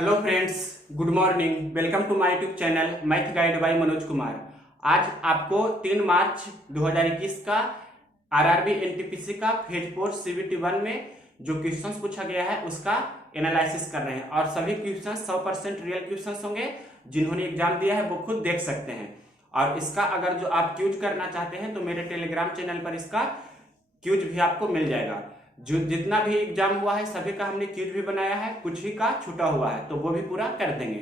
Hello friends, good morning. Welcome to my YouTube channel math guide by Manoj Kumar. आज आपको 3 मार्च 2021 का आरआरबी एनटीपीसी का फेज 4 सीबीटी 1 में जो क्वेश्चंस पूछा गया है उसका एनालिसिस कर रहे हैं और सभी क्वेश्चंस 100% रियल क्वेश्चंस होंगे। जिन्होंने एग्जाम दिया है वो खुद देख सकते हैं। और इसका अगर जो आप क्यूज करना चाहते हैं तो मेरे टेलीग्राम चैनल पर इसका क्यूज भी आपको मिल जाएगा। जो जितना भी एग्जाम हुआ है सभी का हमने क्यूज भी बनाया है, कुछ ही का छूटा हुआ है तो वो भी पूरा कर देंगे।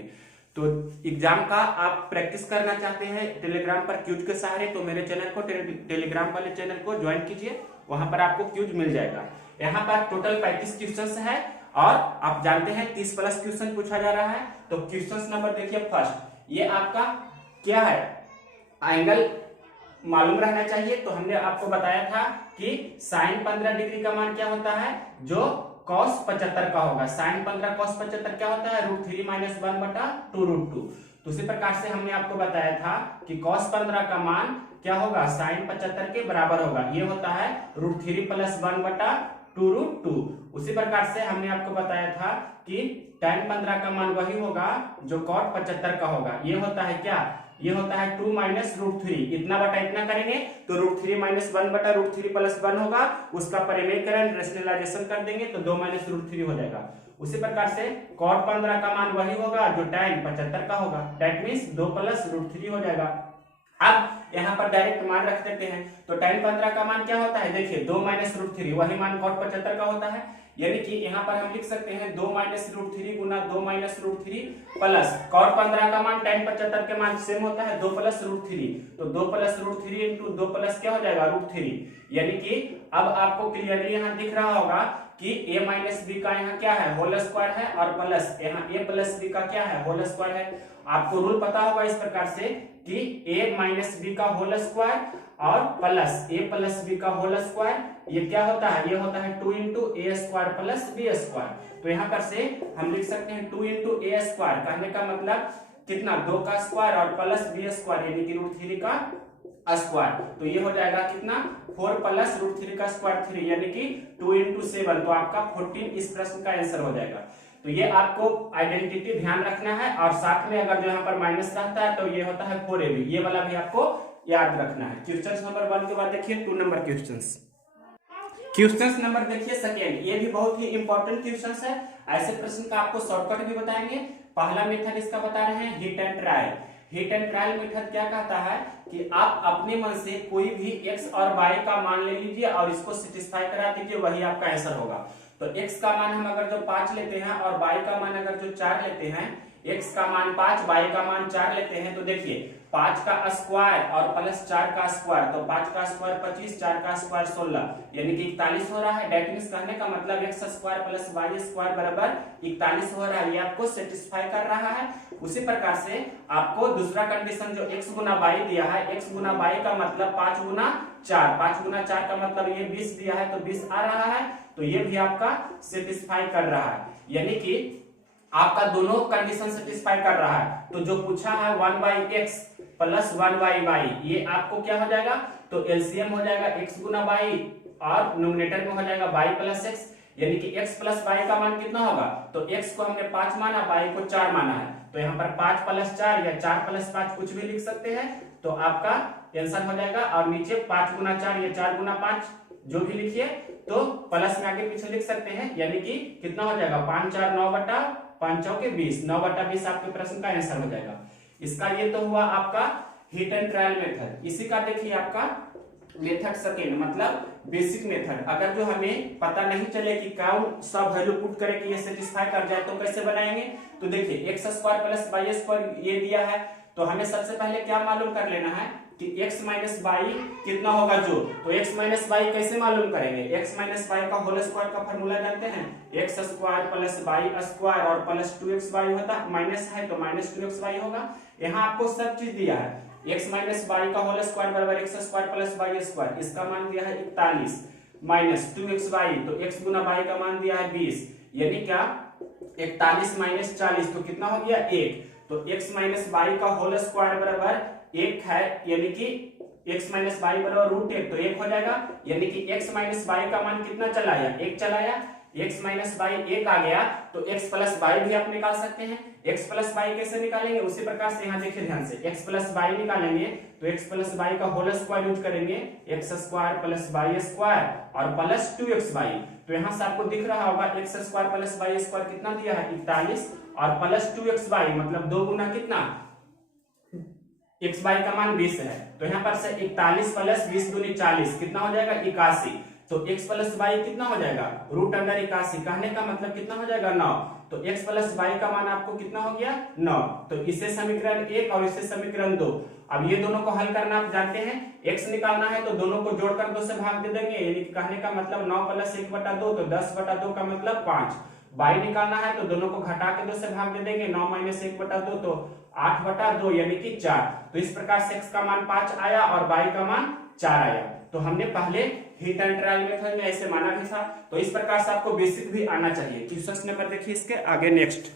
तो एग्जाम का आप प्रैक्टिस करना चाहते हैं टेलीग्राम पर क्यूज के सहारे तो मेरे चैनल को टेलीग्राम वाले चैनल को ज्वाइन कीजिए, वहां पर आपको क्यूज मिल जाएगा। यहाँ पर टोटल 35 क्वेश्चन है और आप जानते हैं 30+ क्वेश्चन पूछा जा रहा है। तो क्वेश्चन नंबर देखिए फर्स्ट, ये आपका क्या है, एंगल मालूम रहना चाहिए। तो हमने आपको बताया था कि साइन 15 डिग्री का मान क्या होता है, जो cos 75 का होगा। साइन 15 cos 75 क्या होता है, √3 - 1/2√2। तो उसी प्रकार से हमने आपको बताया था कि cos 15 का मान क्या होगा, साइन 75 के बराबर होगा। ये होता है √3 + 1/2√2। उसी प्रकार से हमने आपको बताया था कि tan 15 का मान वही होगा जो cot 75 का होगा। ये होता है क्या, ये होता है 2 - √3। इतना बटा इतना करेंगे तो √3 - 1/√3 + 1 होगा। उसका परिमेयकरण रेशनलाइजेशन कर देंगे तो 2 - √3 हो जाएगा। उसी प्रकार से cot 15 का मान वही होगा जो tan 75 का होगा। दैट मींस 2 + √3 हो जाएगा। अब यहाँ पर डायरेक्ट मान रख देते हैं तो tan 15 का मान क्या होता है, देखिए 2 - √3 वही मान cot 75 का होता है। यानी कि यहाँ पर हम लिख सकते हैं 2 - √3 गुना 2 - √3 प्लस cot 15 का मान tan 75 के मान सेम होता है 2 + √3। तो 2 + √3 इंटू 2 प्लस क्या हो जाएगा √3। यानी कि अब आपको क्लियरली यहाँ दिख रहा होगा कि a - b का यहाँ क्या है, होल स्क्वायर है और प्लस यहाँ a + b का क्या है, होल स्क्वायर है। आपको रूल पता होगा इस प्रकार से कि a - b का होल स्क्वायर और प्लस a + b का होल स्क्वायर, ये क्या होता है, ये होता है 2 × a² + b²। तो यहाँ पर से हम लिख सकते हैं 2 × a², कहने का मतलब कितना, 2 का स्क्वायर और प्लस b² यानी कि √3 का स्क्वायर। तो ये हो जाएगा कितना, 4 + √3 का स्क्वायर 3 यानी कि 2 × 7। तो आपका 14 इस प्रश्न का आंसर हो जाएगा। तो ये आपको आइडेंटिटी ध्यान रखना है और साथ में अगर जो यहाँ पर माइनस रहता है तो ये होता है 4ab, ये वाला भी आपको याद रखना है। क्वेश्चन नंबर 1 के बाद देखिए 2 नंबर क्वेश्चन नंबर देखिए सेकेंड, ये भी बहुत ही इंपॉर्टेंट क्वेश्चन है। ऐसे प्रश्न का आपको शॉर्टकट भी बताएंगे। पहला मेथड इसका बता रहे हैं hit and trial. Hit and trial method क्या कहता है कि आप अपने मन से कोई भी x और y का मान ले लीजिए और इसको सेटिस्फाई करा दीजिए, वही आपका आंसर होगा। तो x का मान हम अगर जो 5 लेते हैं और y का मान अगर जो 4 लेते हैं, x का मान 5 y का मान 4 लेते हैं तो देखिए 5 का स्क्वायर और प्लस 4 का स्क्वायर, तो 5 का स्क्वायर 25, 4 का स्क्वायर 16 यानी कि 41 हो रहा है। डेट मींस कहने का मतलब x² + y² बराबर 41 हो रहा है। ये आपको सेटिस्फाई कर रहा है। उसी प्रकार से आपको दूसरा कंडीशन जो x × y दिया है, x × y का मतलब 5 × 4, 5 × 4 का मतलब ये 20 दिया है तो 20 आ रहा है। तो ये भी आपका सेटिस्फाई कर रहा है, यानी कि आपका दोनों कंडीशन सेटिस्फाई कर रहा है। तो जो पूछा है 1/x + 1/y, ये आपको क्या हो जाएगा, तो एलसीएम हो जाएगा x × y और न्यूमरेटर में हो जाएगा y + x, यानी कि x + y का मान कितना होगा, तो x को हमने 5 माना, y को 4 माना है। तो यहाँ पर 5 + 4 या 4 + 5 कुछ भी लिख सकते हैं तो आपका आंसर हो जाएगा। और नीचे 5 × 4 या 4 × 5 जो भी लिखिए तो प्लस में आगे पीछे लिख सकते हैं, यानी कि कितना हो जाएगा 5 × 4 = 9 / 5 = 20, 9/20 आपके प्रश्न का आंसर हो जाएगा। इसका ये तो हुआ आपका हिट एंड ट्रायल मेथड। इसी का देखिए आपका मेथड सेकेंड मतलब बेसिक मेथड। अगर जो हमें पता नहीं चले कि कौन सा वैल्यू पुट करे कि ये सेटिस्फाई कर जाए तो कैसे बनाएंगे, तो देखिए x² + y² ये दिया है तो हमें सबसे पहले क्या मालूम कर लेना है कि x - y कितना होगा जो, तो x - y कैसे मालूम करेंगे, x - y का होल स्क्वायर का फार्मूला जानते हैं, x² + y² और प्लस 2xy होता, माइनस है तो -2xy होगा। यहाँ आपको सब चीज दिया है, x - y का होल स्क्वायर बराबर x² + y², इसका मान दिया है 41 माइनस 2xy, तो x × y का मान दिया है 20, यानी क्या 41 - 40 तो कितना हो गया 1। तो x - y का होल स्क्वायर बराबर 1 है, यानी कि x - y बराबर √1 तो 1 हो जाएगा, यानी कि x - y का मान कितना चला आया, 1 चला आया। x माइनस वाई एक आ गया तो x प्लस वाई भी आप निकाल सकते हैं। x प्लस वाई कैसे निकालेंगे, उसी प्रकार से यहाँ देखिए ध्यान से x प्लस वाई निकालेंगे तो x प्लस वाई का होल स्क्वायर यूज करेंगे, x square plus y square और प्लस 2x वाई। तो यहाँ से आपको दिख रहा होगा x square plus y square कितना दिया है 41 और प्लस 2x वाई मतलब 2 गुना कितना x वाई का मान 20 है। तो यहाँ पर से 41 प्लस 20 दूनी 40 कितना हो जाएगा 81। तो x प्लस वाई कितना हो जाएगा रूट अंडर 81, कहने का मतलब कितना हो जाएगा 9। तो x प्लस वाई का मान आपको कितना हो गया 9। तो इसे समीकरण 1 और इसे समीकरण 2। अब ये दोनों को हल करना आप जानते हैं, x निकालना है तो दोनों को जोड़कर 2 से भाग दे देंगे, यानी कि कहने का मतलब 9 प्लस 1/2 तो 10/2 का मतलब 5। y निकालना है तो दोनों को घटा के 2 से भाग दे देंगे, 9 माइनस 1/2 तो 8/2 यानी कि 4। तो इस प्रकार से x का मान 5 आया और y का मान 4 आया। तो हमने पहले हिट एंड ट्रायल मेथड में ऐसे माना भी था। तो इस प्रकार से आपको बेसिक भी आना चाहिए। क्वेश्चन नंबर देखिए इसके आगे नेक्स्ट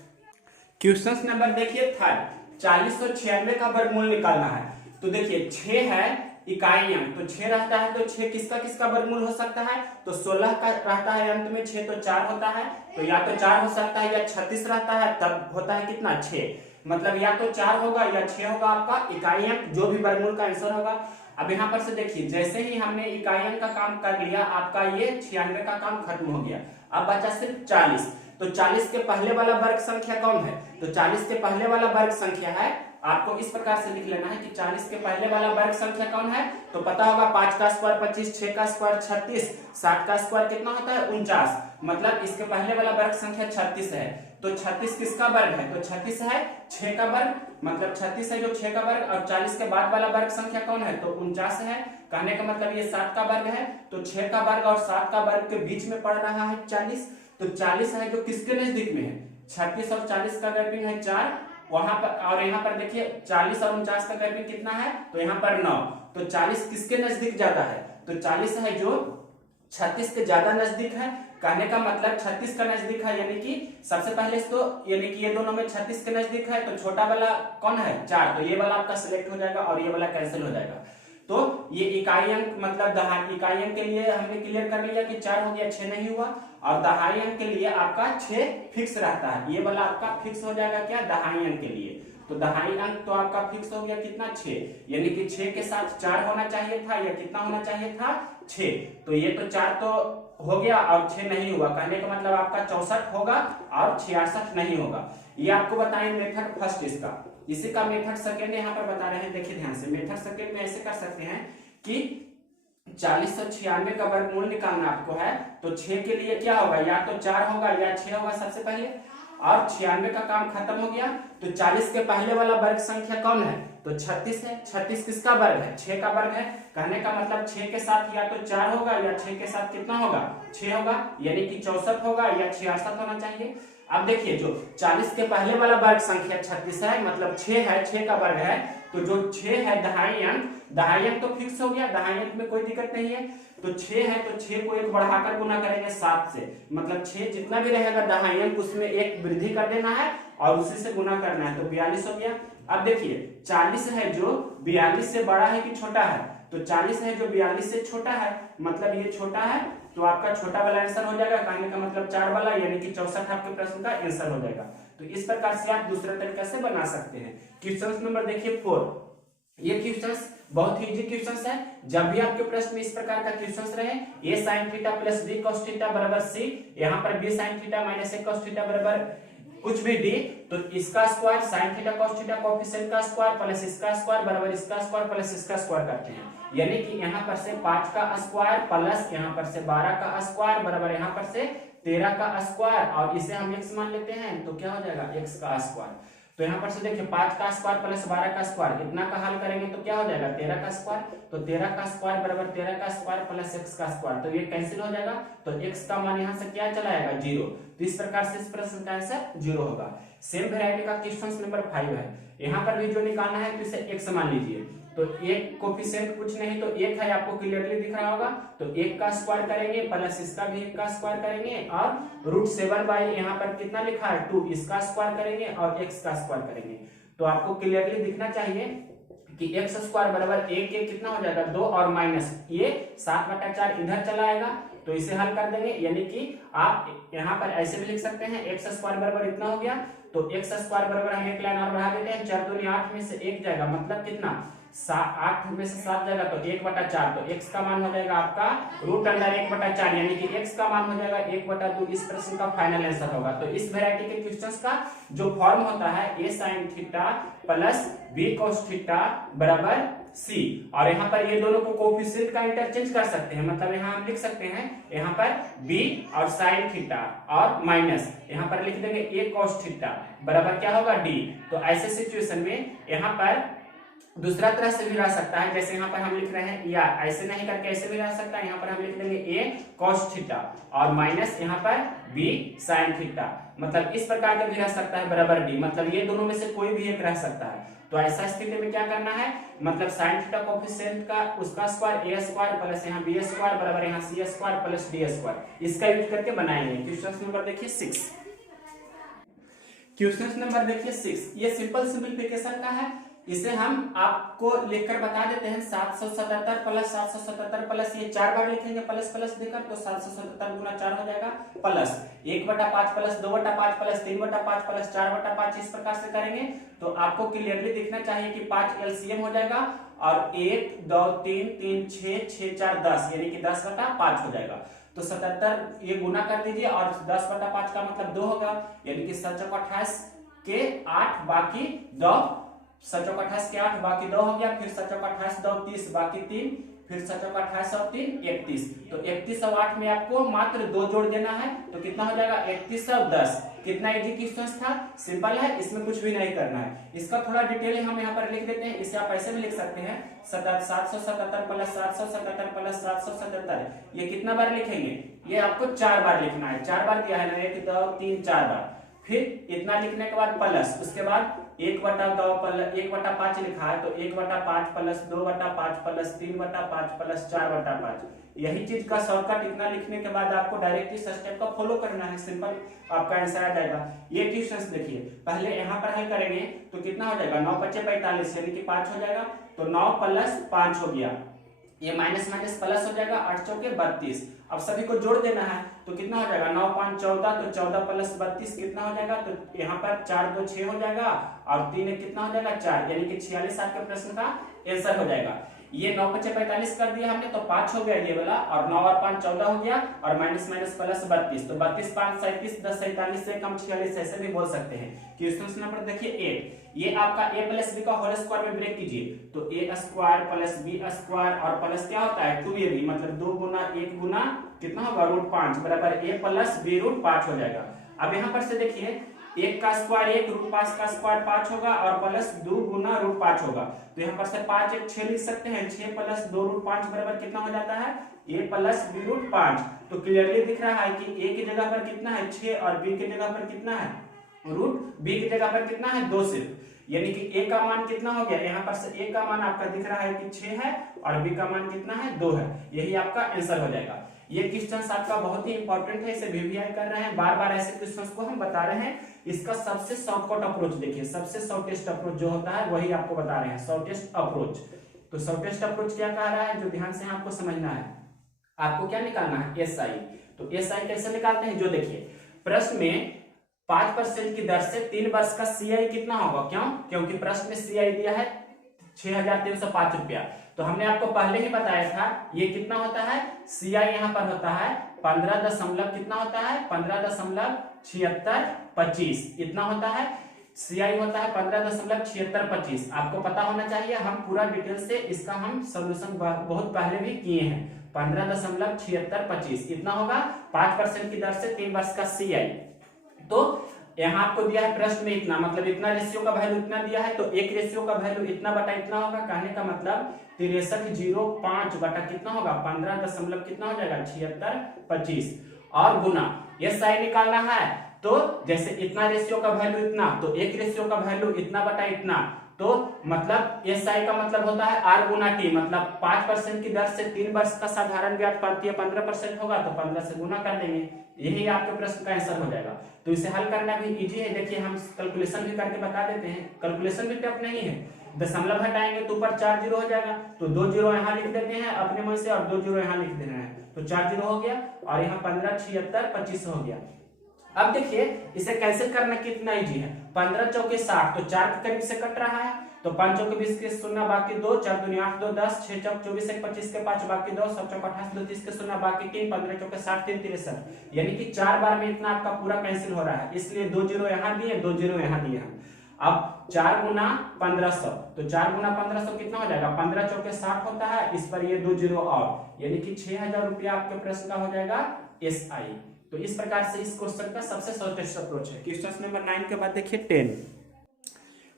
क्वेश्चन नंबर देखिए थर्ड, 40 और 96 का वर्गमूल निकालना है। तो देखिए 6 है इकाई अंक, तो 6 रहता है तो 6 किसका किसका वर्गमूल हो सकता है, तो 16 का रहता है अंत में 6 तो 4 होता है, तो या तो 4 हो सकता है या 36 रहता है तब होता है कितना 6, मतलब या तो 4 होगा या 6 होगा आपका इकाई अंक, जो भी वर्गमूल का आंसर होगा। अब यहाँ पर से देखिए जैसे ही हमने इकाई अंक का काम कर लिया आपका ये 96 का काम खत्म हो गया। अब बचा सिर्फ 40। तो 40 के पहले वाला वर्ग संख्या कौन है, तो 40 के पहले वाला वर्ग संख्या है, आपको इस प्रकार से लिख लेना है कि 40 के पहले वाला वर्ग संख्या कौन है, तो पता होगा 5 का स्क्वायर 25, 6 का स्क्वायर 36, 7 का स्क्वायर कितना होता है 49, मतलब इसके पहले वाला वर्ग संख्या 36 है। तो 36 किसका वर्ग है, तो 36 है 6 का वर्ग, मतलब 36 है जो 6 का वर्ग, और 40 के बाद वाला वर्ग संख्या कौन है, तो 49 है, कहने का मतलब ये 7 का वर्ग है। तो 6 का वर्ग और 7 का वर्ग के बीच में पड़ रहा है 40, तो 40 है जो किसके नजदीक में है, 36 और 40 का गैपिंग है 4 वहां पर, और यहाँ पर देखिए 40 और 49 का गैपिंग कितना है, तो यहाँ पर 9। तो 40 किसके नजदीक ज्यादा है, तो 40 है जो 36 के ज्यादा नजदीक है, कहने का मतलब 36 का नजदीक है, यानी कि सबसे पहले तो यानी कि ये दोनों में 36 के नजदीक है, तो छोटा वाला कौन है 4, तो ये वाला आपका सिलेक्ट हो जाएगा और ये वाला कैंसिल हो जाएगा। तो ये इकाई अंक मतलब इकाई अंक के लिए हमने क्लियर कर लिया कि 4 हो गया 6 नहीं हुआ, और दहाई अंक के लिए आपका 6 फिक्स रहता है, ये वाला आपका फिक्स हो जाएगा क्या दहाई अंक के लिए। तो दहाई अंक तो आपका फिक्स हो गया कितना 6, यानी कि 6 के साथ 4 होना चाहिए था या कितना होना चाहिए था 6, तो ये तो 4 तो हो गया और 6 नहीं हुआ, कहने का मतलब आपका 64 होगा और 66 नहीं होगा। ये आपको बताएं मेथड फर्स्ट इसका, इसी का मेथड सेकंड यहाँ पर बता रहे हैं, देखिए ध्यान से। मेथड सेकंड में ऐसे कर सकते हैं कि 40 और 96 का वर्गमूल निकालना आपको है, तो 6 के लिए क्या होगा, या तो 4 होगा या 6 होगा सबसे पहले, और 96 का काम खत्म हो गया। तो 40 के पहले वाला वर्ग संख्या कौन है, तो 36 है, 36 किसका वर्ग है 6 का वर्ग है, कहने का मतलब 6 के साथ या तो 4 होगा या 6 के साथ कितना होगा 6 होगा, यानी कि 64 होगा या 66 होना चाहिए। अब देखिए जो 40 के पहले वाला वर्ग संख्या 36 है, मतलब 6 है, 6 का वर्ग है, तो जो 6 है दहाई अंक तो फिक्स हो गया, दहाई अंक में कोई दिक्कत नहीं है। तो 6 है तो 6 को 1 बढ़ाकर गुना करेंगे 7 से, मतलब 6 जितना भी रहेगा दहाई अंक उसमें 1 वृद्धि कर देना है और उसी से गुना करना है, तो 42 हो गया। अब देखिए 40 है जो 42 से बड़ा है कि छोटा है, तो 40 है जो 42 से छोटा है, मतलब ये छोटा है, तो आपका छोटा वाला आंसर हो जाएगा, कहने का मतलब 4 वाला, यानी कि 64 आपके प्रश्न का आंसर हो जाएगा। तो इस प्रकार से आप दूसरे तरीके से बना सकते हैं। क्वेश्चन नंबर देखिए 4, ये क्वेश्चंस बहुत ही इजी क्वेश्चंस है। जब भी आपके प्रश्न में इस प्रकार का क्वेश्चंस रहे, a sin theta plus b cos theta बराबर c, यहाँ पर b sin theta minus a cos theta बराबर कुछ भी d, तो इसका square sin theta cos theta coefficient का स्क्वायर प्लस इसका स्क्वायर बराबर इसका स्क्वायर प्लस इसका स्क्वायर करते हैं, यानी कि यहाँ पर से 5 का स्क्वायर प्लस यहाँ पर से 12 का स्क्वायर बराबर यहाँ पर से 13 का स्क्वायर, और इसे हम x मान लेते हैं तो क्या हो जाएगा x का स्क्वायर। तो यहाँ पर से देखिए 5 का स्क्वायर प्लस 12 का स्क्वायर, इतना का हल करेंगे तो क्या हो जाएगा 13 का स्क्वायर, तो 13 का स्क्वायर बराबर 13 का स्क्वायर प्लस x का स्क्वायर, तो ये कैंसिल हो जाएगा, तो x का मान यहाँ से क्या चला आएगा 0। तो इस प्रकार से इस प्रश्न का आंसर 0 होगा। सेम वैरायटी का क्वेश्चन नंबर 5 है, यहाँ पर भी जो निकालना है तो इसे x मान लीजिए, तो एक कोफिशिएंट कुछ नहीं तो 1 है, आपको क्लियरली दिख रहा होगा, तो 1 का स्क्वायर करेंगे प्लस इसका भी 1 का स्क्वायर करेंगे, और √7 बाई यहाँ पर कितना लिखा है 2, इसका स्क्वायर करेंगे और x का स्क्वायर करेंगे। तो आपको क्लियरली दिखना चाहिए कि x स्क्वायर बराबर 1 कितना हो जाएगा 2, और माइनस ये 7/4 इधर चला आएगा, तो इसे हल कर देंगे, यानी कि आप यहाँ पर ऐसे भी लिख सकते हैं एक्स स्क्वायर बराबर इतना हो गया, तो एक्स स्क्वायर बराबर हम एक लाइन और बढ़ा देते हैं, 4 दूनी 8 में से 1 जाएगा, मतलब कितना 8 में से 7 जाएगा तो 1/4, तो x का मान हो जाएगा आपका √1/4, यानी कि x का मान हो जाएगा 1/2। इस प्रश्न का फाइनल आंसर होगा। तो इस वैरायटी के क्वेश्चंस का जो फॉर्म होता है a sin theta plus b cos theta बराबर c, और यहाँ पर ये दोनों को कोफिशिएंट का इंटरचेंज कर सकते हैं, मतलब यहाँ हम लिख सकते हैं यहाँ पर b और sin थीटा और माइनस यहाँ पर लिख देंगे a cos थीटा बराबर क्या होगा d। तो ऐसे सिचुएशन में यहाँ पर दूसरा तरह से भी रह सकता है, जैसे यहाँ पर हम लिख रहे हैं या ऐसे नहीं करके ऐसे भी रह सकता है, यहाँ पर हम लिख देंगे a cos थीटा और माइनस यहाँ पर b sin थीटा, मतलब इस प्रकार का भी रह सकता है बराबर d, मतलब ये दोनों में से कोई भी एक रह सकता है। तो ऐसा स्थिति में क्या करना है, मतलब sin थीटा कोफिशिएंट का उसका स्क्वायर a स्क्वायर प्लस यहाँ b स्क्वायर बराबर यहाँ c square plus d square, इसका यूज करके बनाएंगे। क्वेश्चन नंबर देखिए 6, क्वेश्चन नंबर देखिए 6, ये सिंपल सिंप्लीफिकेशन का है, इसे हम आपको लिखकर बता देते हैं 777 प्लस 777 प्लस ये 4 बार लिखेंगे प्लस प्लस देकर, तो 777 गुना 4 हो जाएगा प्लस 1/5 प्लस 2/5 प्लस 3/5 प्लस 4/5, इस प्रकार से करेंगे तो आपको क्लियरली दिखना चाहिए कि 5 एलसीएम हो जाएगा और 1 2 3 3 6 6 4 10, यानी कि 10/5 हो जाएगा। तो 77 ये गुना कर दीजिए और 10/5 का मतलब 2 होगा, यानी कि 7 चौक 28 के 8 बाकी 2, 7 चौक 28 के 8 बाकी 2 हो गया, फिर 7 चौक 28 2 30 बाकी 3, फिर 7 चौक 28 और 3 31, तो 31 और 8 में आपको मात्र 2 जोड़ देना है, तो कितना हो जाएगा 31 और 10। कितना इजी क्वेश्चन था, सिंपल है, इसमें कुछ भी नहीं करना है। इसका थोड़ा डिटेल हम यहाँ पर लिख देते हैं, इसे आप ऐसे भी लिख सकते हैं 777 प्लस 777 प्लस 777, ये कितना बार लिखेंगे, ये आपको 4 बार लिखना है, 4 बार दिया है ना, 1 2 3 4 बार, फिर इतना लिखने के बाद प्लस, उसके बाद 1/2 प्लस 1/5 लिखा है तो 1/5 प्लस 2/5 प्लस 3/5 प्लस 4/5, यही चीज का शॉर्टकट इतना लिखने के बाद आपको डायरेक्ट इस स्टेप का फॉलो करना है, सिंपल आपका आंसर आ जाएगा। ये क्वेश्चंस देखिए, पहले यहाँ पर हल करेंगे तो कितना हो जाएगा 9 × 5 = 45, यानी कि 5 हो जाएगा, तो 9 + 5 हो गया, ये माइनस माइनस प्लस हो जाएगा, 8 चौके 32। अब सभी को जोड़ देना है तो कितना हो जाएगा 9 5 14, तो 14 + 32 कितना हो जाएगा, तो यहाँ पर 4 2 6 हो जाएगा और 3 1 कितना हो जाएगा 4, यानी कि 46 आपके प्रश्न का आंसर हो जाएगा। ये 9 × 5 = 45 कर दिया हमने, तो 5 हो गया ये वाला, और 9 और 5 14 हो गया, और माइनस माइनस प्लस 32, तो 32 5 37 10 47 से कम 46, ऐसे भी बोल सकते हैं। क्वेश्चन नंबर देखिए 8, ये आपका a + b का होल स्क्वायर में ब्रेक कीजिए, तो a² + b² और प्लस क्या होता है 2ab, मतलब 2 गुना 1 गुना कितना होगा √5 बराबर a + b √5 हो जाएगा। अब यहाँ पर से देखिए 1 का स्क्वायर 1, √5 का स्क्वायर 5 होगा और प्लस 2 गुना √5 होगा, तो यहाँ पर से 5 1 6 लिख सकते हैं, 6 + 2 √5 बराबर कितना हो जाता है a + b √5। तो क्लियरली दिख रहा है कि a की जगह पर कितना है 6 और b की जगह पर कितना है √b की जगह पर कितना है 2 सिर्फ, यानी कि a का मान कितना हो गया, यहाँ पर से a का मान आपका दिख रहा है कि 6 है और b का मान कितना है 2 है, यही आपका आंसर हो जाएगा। ये क्वेश्चंस आपका बहुत ही इंपॉर्टेंट है, इसे वीवीआई कर रहे हैं, बार बार ऐसे क्वेश्चंस को हम बता रहे हैं। इसका सबसे शॉर्टकट अप्रोच देखिए, सबसे शॉर्टेस्ट अप्रोच जो होता है वही आपको बता रहे हैं, शॉर्टेस्ट अप्रोच। तो शॉर्टेस्ट अप्रोच क्या कह रहा है, जो ध्यान से आपको समझना है, आपको क्या निकालना है एसआई। तो एसआई कैसे निकालते हैं, जो देखिए प्रश्न में 5% की दर से 3 वर्ष का सीआई कितना होगा, क्यों, क्योंकि प्रश्न में सीआई दिया है 6,305 रुपया। तो हमने आपको पहले ही बताया था ये कितना होता है, सीआई यहाँ पर होता है 15 दशमलव कितना होता है 15.7625, इतना होता है सीआई होता है 15.7625। आपको पता होना चाहिए, हम पूरा डिटेल से इसका हम सोल्यूशन बहुत पहले भी किए हैं। 15.7625 इतना होगा 5% की दर से 3 वर्ष का सीआई। तो यहाँ आपको दिया है प्रश्न में इतना, मतलब इतना रेशियो का वैल्यू इतना दिया है, तो एक रेशियो का वैल्यू इतना बटा इतना होगा, कहने का मतलब 6305 बटा कितना होगा 15 दशमलव कितना हो जाएगा 7625, और गुना ये साइन निकालना है, तो जैसे इतना रेशियो का वैल्यू इतना, तो एक रेशियो का वैल्यू इतना बटा इतना, तो मतलब एसआई का मतलब होता है आर गुना टी, मतलब 5% की दर से 3 वर्ष का साधारण ब्याज 15% होगा, तो 15 से गुना कर देंगे, यही आपके प्रश्न का आंसर हो जाएगा। तो इसे हल करना भी इजी है, देखिए हम कैलकुलेशन भी करके बता देते हैं, कैलकुलेशन भी टफ नहीं है। दशमलव हटाएंगे तो ऊपर 4 जीरो हो जाएगा, तो 2 जीरो यहाँ लिख देते हैं अपने मन से और 2 जीरो यहाँ लिख देना है, तो 4 जीरो हो गया, और यहाँ 15 76 25 हो गया। अब देखिए इसे कैंसिल करना कितना इजी है, 15 चौके 60, तो 4 के करीब से कट रहा है, तो 5 चौके 20 के शून्य बाकी 2, 4 दूनी 8 2 10, 6 चौक 24 1 25 के 5 बाकी 2, 7 चौक 28 2 30 के शून्य बाकी 3, 15 चौके 60 3 63, यानी कि 4 बार में इतना आपका पूरा कैंसिल हो रहा है, इसलिए 2 जीरो यहाँ दिए, 2 जीरो यहाँ दिए हम। अब 4 गुना 1500, तो 4 गुना 1500 कितना हो जाएगा, 15 चौके 60 होता है, इस पर ये 2 जीरो और, यानी कि 6000 रुपया आपके प्रश्न का हो जाएगा SI। तो इस प्रकार से इस क्वेश्चन का सबसे शॉर्टेस्ट अप्रोच है। क्वेश्चन नंबर 9 के बाद देखिए 10।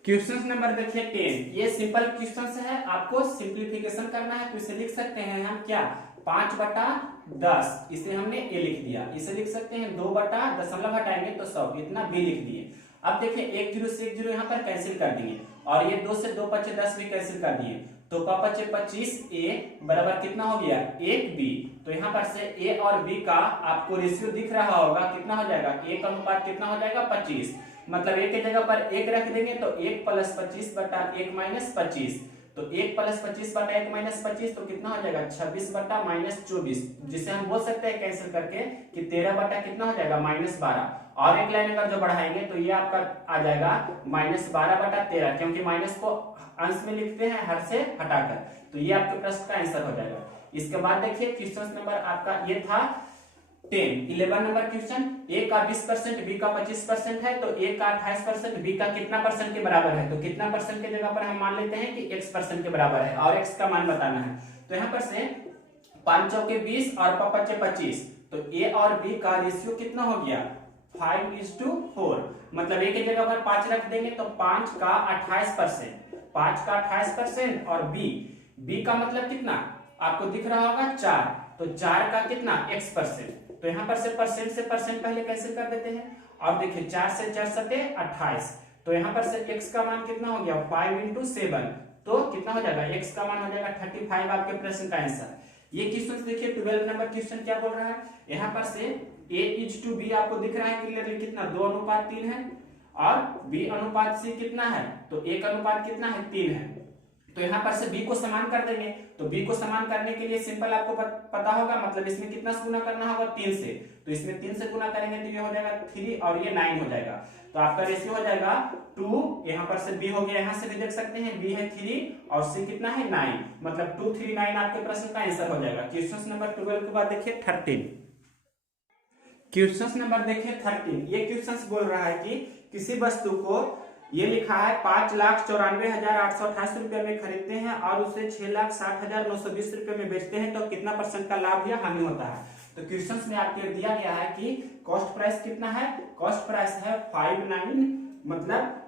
क्वेश्चन नंबर देखिए 10, ये सिंपल क्वेश्चन है, आपको सिंप्लीफिकेशन करना है, तो इसे लिख सकते हैं हम क्या, 5/10, इसे हमने A लिख दिया, इसे लिख सकते हैं 2 बटा दशमलव हटाएंगे तो 100, इतना B लिख दिए। अब देखिए 1 जीरो से 1 जीरो यहाँ पर कैंसिल कर दिए, और ये 2 से 2 पचे 10 भी कैंसिल कर दिए, तो 5 25 A बराबर कितना हो गया 1B। तो यहाँ पर से A और B का आपको रेशियो दिख रहा होगा, कितना हो जाएगा, 1 अनुपात कितना हो जाएगा 25, मतलब 1 की जगह पर 1 रख देंगे तो 1 + 25 बटा 1 - 25, तो 1 + 25 बटा 1 - 25 तो कितना हो जाएगा 26 बटा -24, जिसे हम बोल सकते हैं कैंसिल करके कि 13 बटा कितना हो जाएगा -12, और एक लाइन अगर जो बढ़ाएंगे तो ये आपका आ जाएगा -12 बटा 13, क्योंकि माइनस को अंश में लिखते हैं हर से हटाकर, तो ये आपके प्रश्न का आंसर हो जाएगा। इसके बाद देखिए क्वेश्चन नंबर आपका ये था 10। 11 नंबर क्वेश्चन, A का 20%, B का 25% है, तो A का 28%, B का कितना परसेंट के बराबर है, तो कितना परसेंट की जगह पर हम मान लेते हैं कि x% के बराबर है, और x का मान बताना है। तो यहाँ पर से 5 चौके 20 और 5 25, तो A और B का रेशियो कितना हो गया 5:4, मतलब A की जगह पर 5 रख देंगे तो 5 का 28%, 5 का 28%, और B का मतलब कितना आपको दिख रहा होगा 4, तो 4 का कितना x%, तो यहाँ पर से परसेंट पहले कैंसिल कर देते हैं, और देखिए 4 से 4 सटे 28, तो यहाँ पर से x का मान कितना हो गया 5 × 7, तो कितना हो जाएगा x का मान हो जाएगा 35, आपके प्रश्न का आंसर। ये क्वेश्चन देखिए 12 नंबर क्वेश्चन क्या बोल रहा है, यहाँ पर से A:B आपको दिख रहा है क्लियरली कितना 2:3 है, और B:C कितना है, तो 1 कितना है 3 है, तो यहाँ पर से B को समान कर देंगे, तो B को समान करने के लिए सिंपल आपको पता होगा, मतलब इसमें कितना से गुना करना होगा 3 से, तो इसमें 3 से गुना करेंगे तो ये हो जाएगा 3 और ये 9 हो जाएगा, तो आपका रेशियो हो जाएगा 2, यहाँ पर से B हो गया, यहाँ से भी देख सकते हैं B है 3 और C कितना है 9, मतलब 2 3 9 आपके प्रश्न का आंसर हो जाएगा। क्वेश्चन नंबर 12 के बाद देखिए 13। क्वेश्चन नंबर देखिए 13, ये क्वेश्चन बोल रहा है कि किसी वस्तु को ये लिखा है 5,94,828 रुपए में खरीदते हैं और उसे 6,60,920 रुपए में बेचते हैं, तो कितना परसेंट का लाभ या हानि होता है। तो क्वेश्चन में आपको दिया गया है कि कॉस्ट प्राइस कितना है, कॉस्ट प्राइस है 59, मतलब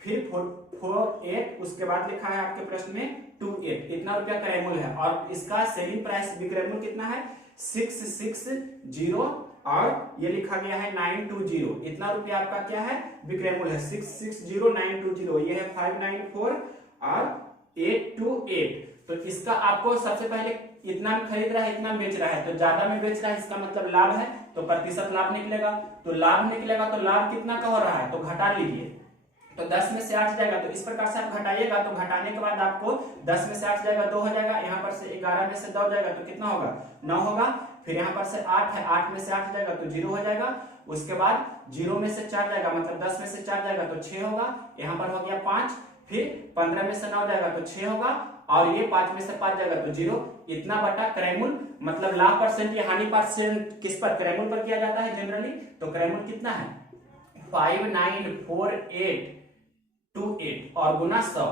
फिर 48, उसके बाद लिखा है आपके प्रश्न में 28, इतना रुपया क्रय मूल्य है, और इसका सेलिंग प्राइस विक्रय मूल्य कितना है 660, और ये लिखा गया है 920, इतना रुपया आपका क्या है विक्रय मूल्य है 660,920, ये है 594 और 828, तो इसका आपको सबसे पहले इतना में खरीद रहा है इतना बेच रहा है, तो ज्यादा में बेच रहा है, इसका मतलब लाभ है, तो प्रतिशत लाभ निकलेगा, तो लाभ निकलेगा, तो लाभ कितना का हो रहा है, तो घटा लीजिए, तो 10 में से 8 जाएगा, तो इस प्रकार से आप घटाइएगा, तो घटाने के बाद आपको 10 में से 8 जाएगा 2 हो जाएगा, यहाँ पर से 11 में से 2 जाएगा तो कितना होगा 9 होगा, फिर यहाँ पर से 8 है, 8 में से 8 जाएगा तो 0 हो जाएगा, उसके बाद 0 में से 4 जाएगा, मतलब 10 में से 4 जाएगा तो 6 होगा, यहाँ पर हो गया 5, फिर 15 में से 9 जाएगा तो 6 होगा, और ये 5 में से 5 जाएगा तो 0, इतना बटा क्रय मूल्य, मतलब लाभ परसेंट या हानि परसेंट किस पर क्रय मूल्य पर किया जाता है जनरली, तो क्रय मूल्य कितना है 594828 और गुना 100,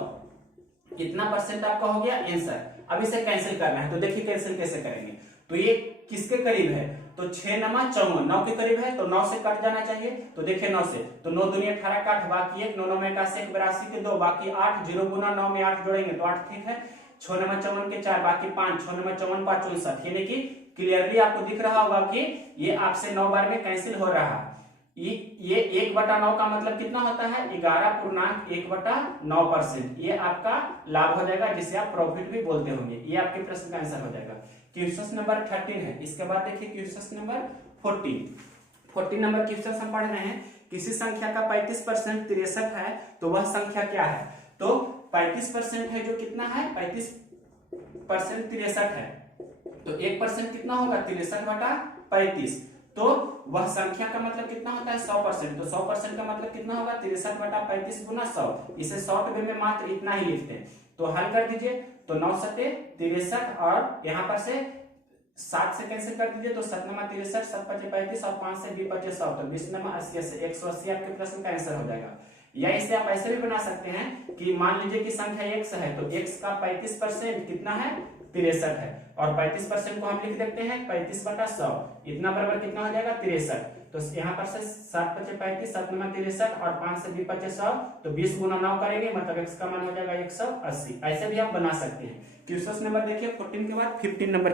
कितना परसेंट आपका हो गया आंसर। अब इसे कैंसिल करना है, तो देखिए कैंसिल कैसे करेंगे, तो ये किसके करीब है, तो 6 9 54, 9 के करीब है, तो 9 से कट जाना चाहिए, तो देखिए 9 से, तो 9 दूनी 18 का 8, बाकी 1, 9 9 में 81 82 के 2, बाकी 8, 0 गुना 9 में 8 जोड़ेंगे तो 8 ठीक है, 6 9 54 के 4, बाकी 5, 6 9 54 5 64, यानी कि क्लियरली आपको दिख रहा होगा कि ये आपसे 9 बार में कैंसिल हो रहा है। ये 1/9 का मतलब कितना होता है 11.1/9%, ये आपका लाभ हो जाएगा, जिसे आप प्रॉफिट भी बोलते होंगे, ये आपके प्रश्न का आंसर हो जाएगा। क्वेश्चन नंबर 13 है, इसके बाद देखिए क्वेश्चन नंबर 14 नंबर क्वेश्चन हम पढ़ रहे हैं, किसी संख्या का 35% 63 है तो वह संख्या क्या है, तो 35% है जो कितना है 35% 63 है, तो 1% कितना होगा 63/35। तो वह संख्या का मतलब कितना होता है 100%। तो 100% का मतलब कितना होगा 63/35 गुना 100। इसे शॉर्ट वे में मात्र इतना ही लिखते हैं। तो हल कर दीजिए, तो 9 सते 63 और यहाँ पर से 7 से कैंसिल कर दीजिए, तो 7 नमा 63, 7 पचे 35 और 5 से 20 पचे 100, तो 20 नमा 80 से 180 आपके प्रश्न का आंसर हो जाएगा। या इसे आप ऐसे भी बना सकते हैं कि मान लीजिए कि संख्या x है, तो x का 35% कितना है 63 है, और 35% को हम लिख देते हैं 35/100, इतना बराबर कितना हो जाएगा 63। तो यहाँ पर से 7 पचे 35, 7 नमा 63 और 5 से 20 पचे 100, तो 20 गुना 9 करेंगे, मतलब x का मान हो जाएगा 180। ऐसे भी आप बना सकते हैं। क्वेश्चन नंबर देखिए 14 के बाद 15 नंबर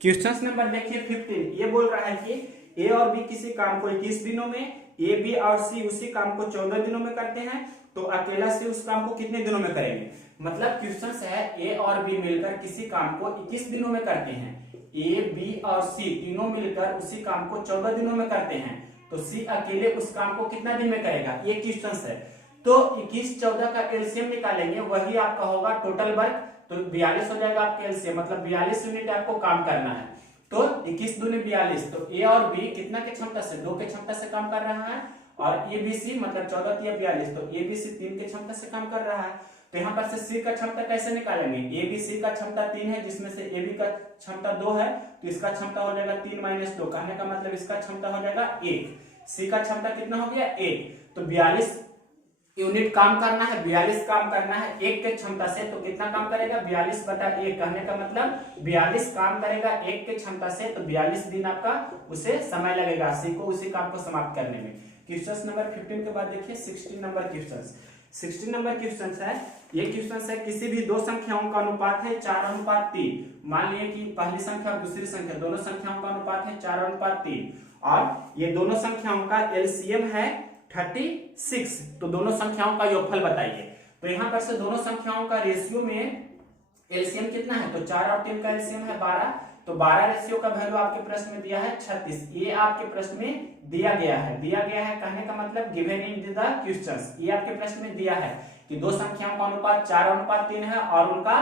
क्वेश्चन नंबर देखिए 15। ये बोल रहा है कि ए और बी किसी काम को 21 दिनों में, ए बी और सी उसी काम को 14 दिनों में करते हैं, तो अकेला सी उस काम को कितने दिनों में करेंगे। मतलब क्वेश्चन है ए और बी मिलकर किसी काम को 21 दिनों में करते हैं, ए बी और सी तीनों मिलकर उसी काम को 14 दिनों में करते हैं, तो सी अकेले उस काम को कितना दिन में करेगा, ये क्वेश्चन है। तो 21-14 का एलसीएम निकालेंगे, वही आपका होगा टोटल वर्क, तो 42 हो जाएगा आपके एलसीएम, मतलब 42 यूनिट आपको काम करना है। तो 21 दूनी 42, तो ए और बी कितना के क्षमता से 2 के क्षमता से काम कर रहा है, और ए बी सी मतलब 14 तिया 42, तो ए बी सी 3 के क्षमता से काम कर रहा है। तो यहाँ पर से सी का क्षमता कैसे निकालेंगे, ए बी सी का क्षमता 3 है, जिसमें से ए बी का क्षमता 2 है, तो इसका क्षमता हो जाएगा 3 - 2, कहने का मतलब इसका क्षमता हो जाएगा 1। सी का क्षमता कितना हो गया 1, तो 42 यूनिट काम करना है, 42 काम करना है 1 के क्षमता से, तो कितना काम करेगा 42/1, कहने का मतलब 42 काम करेगा 1 के क्षमता से, तो 42 दिन आपका उसे समय लगेगा सी को उसी काम को समाप्त करने में। क्वेश्चन नंबर 15 के बाद देखिए 16 नंबर क्वेश्चन है। ये क्वेश्चन है किसी भी दो संख्याओं का अनुपात है 4:3। मान लिए कि पहली संख्या और दूसरी संख्या दोनों संख्याओं का अनुपात है 4:3, और ये दोनों संख्याओं का एलसीएम है 36, तो दोनों संख्याओं का योगफल बताइए। तो यहाँ पर से दोनों संख्याओं का रेशियो में एलसीएम कितना है, तो 4 और 3 का एलसीएम है 12, तो 12 रेशियो का वैल्यू आपके प्रश्न में दिया है 36। ये आपके प्रश्न में दिया गया है, कहने का मतलब गिवन इन द क्वेश्चंस, ये आपके प्रश्न में दिया है कि दो संख्याओं का अनुपात 4:3 है और उनका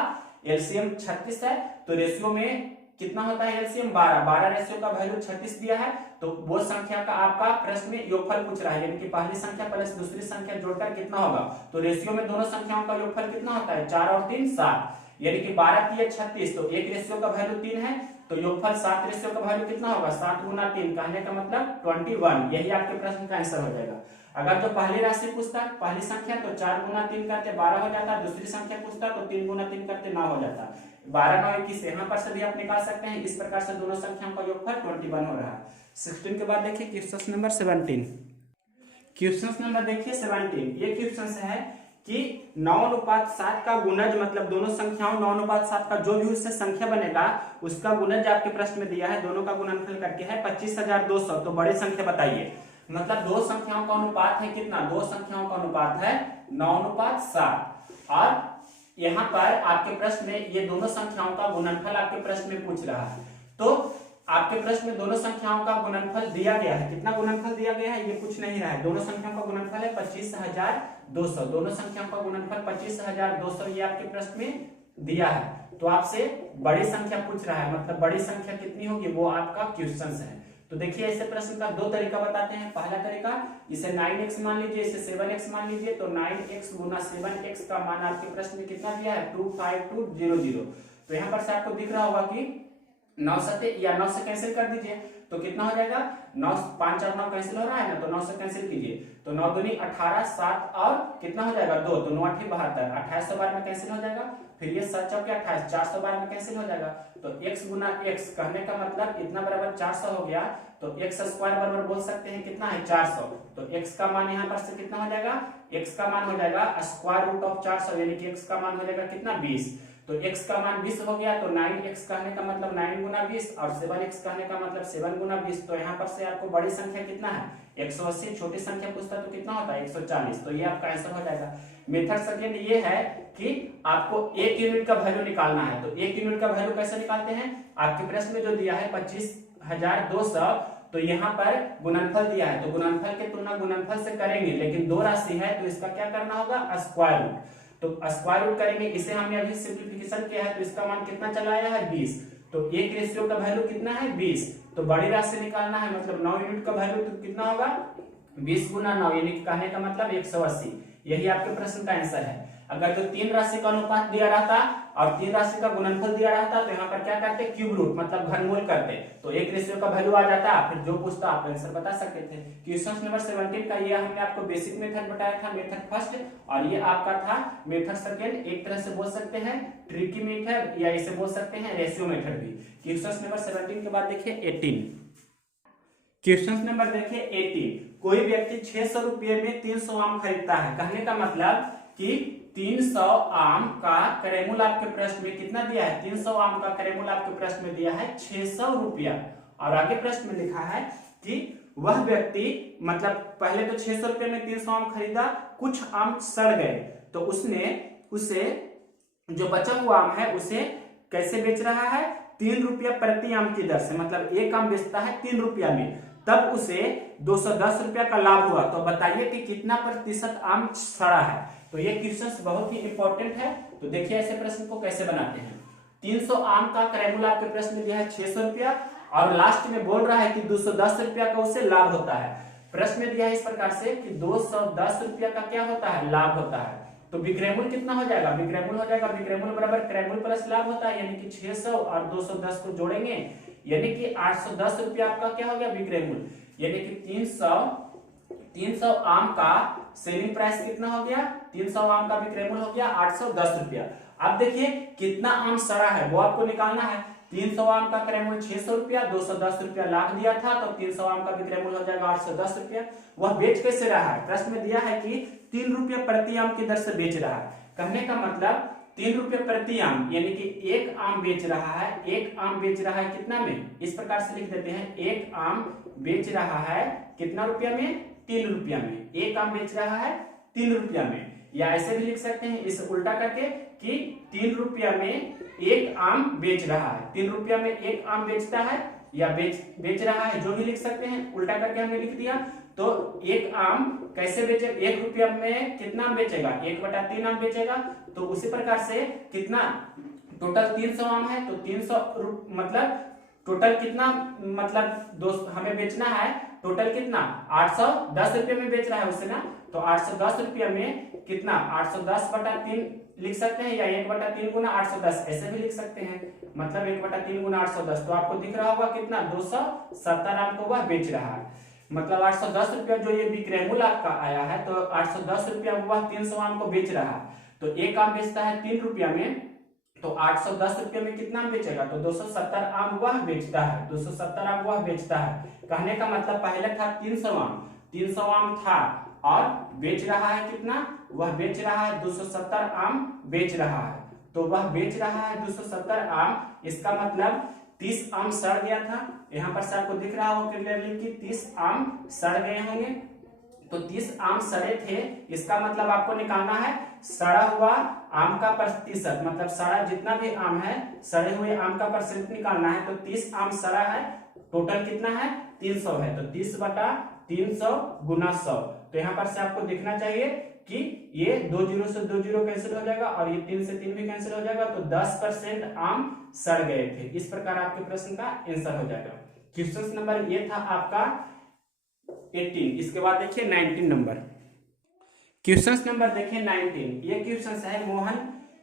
एलसीएम 36 है, तो रेशियो में कितना होता है एलसीएम 12 रेशियो का वैल्यू 36 दिया है, तो वो संख्या का आपका प्रश्न में योगफल पूछ रहा है, यानी कि पहली संख्या प्लस दूसरी संख्या जोड़कर कितना होगा। तो रेशियो में दोनों संख्याओं का योगफल कितना होता है 4 और 3 7, यानी कि 12 3 36, तो एक रेशियो का वैल्यू 3 है, तो योगफल 7 रेशियो का वैल्यू कितना होगा 7 × 3, कहने का मतलब 21। यही आपके प्रश्न का आंसर हो जाएगा। अगर जो पहली राशि पूछता पहली संख्या, तो 4 × 3 करते 12 हो जाता, दूसरी संख्या पूछता तो 3 × 3 करते 9 हो जाता, 12 9 21, यहाँ पर से भी आप निकाल सकते हैं। इस प्रकार से दोनों संख्याओं का योगफल 21 हो रहा है। 16 के बाद देखिए क्वेश्चन नंबर 17। क्वेश्चन नंबर देखिए 17। ये क्वेश्चन है कि 9:7 का गुणज, मतलब दोनों संख्याओं 9:7 का जो भी उससे संख्या बनेगा उसका गुणज आपके प्रश्न में दिया है, दोनों का गुणनफल करके है 25,200, तो बड़ी संख्या बताइए। मतलब दो संख्याओं का अनुपात है कितना, दो संख्याओं का अनुपात है 9:7, और यहाँ पर आपके प्रश्न में ये दोनों संख्याओं का गुणनफल आपके प्रश्न में पूछ रहा है। तो आपके प्रश्न में दोनों संख्याओं का गुणनफल दिया गया है, कितना गुणनफल दिया गया है ये पूछ नहीं रहा है। दोनों संख्याओं का गुणनफल है 25,200, दोनों संख्याओं का गुणनफल 25,200 ये आपके प्रश्न में दिया है। तो आपसे बड़ी संख्या पूछ रहा है, मतलब बड़ी संख्या कितनी होगी वो आपका क्वेश्चन है। तो देखिए ऐसे प्रश्न का दो तरीका बताते हैं। पहला तरीका, इसे 9x मान लीजिए, इसे 7x मान लीजिए, तो 9x × 7x का मान आपके प्रश्न में कितना दिया है 25200। तो यहाँ पर से आपको दिख रहा होगा कि 9 सते या 9 से कैंसिल कर दीजिए, तो कितना हो जाएगा 9 5 और 9 कैंसिल हो रहा है ना, तो 9 से कैंसिल कीजिए, तो 9 दूनी 18 7 और कितना हो जाएगा 2, तो 9 8 72, 28 बार में कैंसिल हो जाएगा। फिर ये 7 चौके 28, 400 बार में कैंसिल हो जाएगा। तो x × x कहने का मतलब इतना बराबर 400 हो गया, तो x स्क्वायर बराबर बोल सकते हैं कितना है 400। तो x का मान यहाँ पर से कितना हो जाएगा, x का मान हो जाएगा स्क्वायर रूट ऑफ 400, यानी कि x का मान हो जाएगा कितना 20। तो x का मान 20 हो गया, तो 9x कहने का मतलब 9 × 20 और 7x कहने का मतलब 7 × 20। तो यहाँ पर से आपको बड़ी संख्या कितना है 180, छोटी संख्या पूछता तो कितना होता है 140। तो ये आपका आंसर हो जाएगा। मेथड सेकंड ये है कि आपको 1 यूनिट का वैल्यू निकालना है। तो 1 यूनिट का वैल्यू कैसे निकालते हैं, आपके प्रश्न में जो दिया है 25,200, तो यहाँ पर गुणनफल दिया है, तो गुणनफल की तुलना गुणनफल से करेंगे, लेकिन दो राशि है तो इसका क्या करना होगा स्क्वायर रूट। तो स्क्वायर रूट करेंगे, इसे हमने अभी सिंप्लीफिकेशन किया है तो इसका मान कितना चला आया है 20। तो एक रेशियो का वैल्यू कितना है 20। तो बड़ी राशि निकालना है, मतलब 9 यूनिट का वैल्यू तो कितना होगा 20 गुना 9, यानी कि कहने का मतलब 180। यही आपके प्रश्न का आंसर है। अगर तो तीन राशि का अनुपात दिया रहता और तीन राशि का गुणनफल दिया रहता तो यहाँ पर क्या करते क्यूब रूट मतलब घनमूल करते, तो एक रेशियो का वैल्यू आ जाता, फिर जो पूछता आप आंसर बता सकते थे। क्वेश्चन नंबर 17 का ये हमने आपको बेसिक मेथड बताया था, मेथड फर्स्ट, और ये आपका था मेथड सेकेंड। एक तरह से बोल सकते हैं ट्रिकी मेथड या इसे बोल सकते हैं रेशियो मेथड भी। क्वेश्चन नंबर 17 के बाद देखिए 18। क्वेश्चन नंबर देखिए 18, कोई व्यक्ति 600 रुपये में 300 आम खरीदता है। कहने का मतलब कि 300 आम का क्रयमूल्य आपके प्रश्न में कितना दिया है, 300 आम का क्रयमूल्य आपके प्रश्न में दिया है 600 रुपया। और आगे प्रश्न में लिखा है कि वह व्यक्ति मतलब पहले तो 600 रुपये में 300 आम खरीदा, कुछ आम सड़ गए, तो उसे जो बचा हुआ आम है उसे कैसे बेच रहा है 3 रुपया प्रति आम की दर से, मतलब एक आम बेचता है 3 रुपया में, तब उसे 210 रुपया का लाभ हुआ। तो बताइए कि कितना प्रतिशत आम सड़ा है। तो ये क्वेश्चन बहुत ही इंपॉर्टेंट है। तो देखिए ऐसे प्रश्न को कैसे बनाते हैं। 300 आम का क्रयमूल्य आपके प्रश्न में दिया है 600 रुपया और लास्ट में बोल रहा है कि 210 रुपया का उसे लाभ होता है। प्रश्न में दिया है इस प्रकार से कि 210 रुपया का क्या होता है लाभ होता है। तो विक्रयमूल्य कितना हो जाएगा, विक्रयमूल्य हो जाएगा विक्रयमूल्य बराबर क्रयमूल्य प्लस लाभ होता है, यानी कि 600 और 210 को जोड़ेंगे यानी कि 810 रुपया आपका क्या हो गया विक्रयमूल्य, यानी कि 300 आम का सेलिंग प्राइस कितना हो गया, 300 आम का विक्रयमूल्य हो गया 810 रुपया। अब देखिए कितना आम सड़ा है वो आपको निकालना है। 300 आम का क्रयमूल्य 600 रुपया, 210 रुपया लाभ दिया था, तो 300 आम का विक्रयमूल्य हो जाएगा 810 रुपया। वह बेच कैसे रहा है, प्रश्न में दिया है कि 3 रुपया प्रति आम की दर से बेच रहा है। कहने का मतलब 3 रुपये प्रति आम, यानी कि एक आम बेच रहा है, एक आम बेच रहा है कितना में, इस प्रकार से लिख देते हैं, एक आम बेच रहा है कितना रुपया में 3 रुपया में, एक आम बेच रहा है 3 रुपया में। या ऐसे भी लिख सकते हैं इसे उल्टा करके कि 3 रुपया में एक आम बेच रहा है, 3 रुपया में एक आम बेचता है या बेच रहा है, जो भी लिख सकते हैं, उल्टा करके हमने लिख दिया। तो एक आम कैसे बेचे, 1 रुपया में कितना आम बेचेगा, 1/3 आम बेचेगा। तो उसी प्रकार से कितना टोटल 300 आम है, तो 300 मतलब टोटल कितना मतलब हमें बेचना है, टोटल कितना 810 रुपये में बेच रहा है उससे ना, तो 810 रुपये में कितना 810/3 लिख सकते हैं या 1/3 गुना 810 ऐसे भी लिख सकते हैं, मतलब 1/3 गुना 810। तो आपको दिख रहा होगा कितना 270 आम को वह बेच रहा है, मतलब 810 रुपया जो ये विक्रयमूल्य आपका आया है, तो 810 रुपया वह 300 आम को बेच रहा है। तो एक आम बेचता है 3 रुपया में, तो 810 रुपये में कितना आम बेचेगा, तो 270 आम वह बेचता है, 270 आम वह बेचता है। कहने का मतलब पहले था 300 आम था और बेच रहा है कितना, वह बेच रहा है 270 आम बेच रहा है, तो वह बेच रहा है 270 आम। इसका मतलब 30 आम सड़ गया था, यहाँ पर से आपको दिख रहा होगा क्लियरली कि 30 आम सड़ गए होंगे, तो 30 आम सड़े थे, इसका मतलब आपको निकालना है सड़ा हुआ आम का प्रतिशत, मतलब सड़ा जितना भी आम है सड़े हुए आम का परसेंट निकालना है। तो 30 आम सड़ा है, टोटल कितना है 300 है, तो 30/300 गुना 100। तो यहाँ पर से आपको दिखना चाहिए कि ये 2 जीरो से 2 जीरो कैंसिल हो जाएगा और ये 3 से 3 भी कैंसिल हो जाएगा, तो 10% आम सड़ गए थे। इस प्रकार आपके प्रश्न का आंसर हो जाएगा। क्वेश्चन नंबर ये था आपका 18। इसके बाद देखिए 19 नंबर। क्वेश्चन नंबर देखिए 19। ये क्वेश्चन है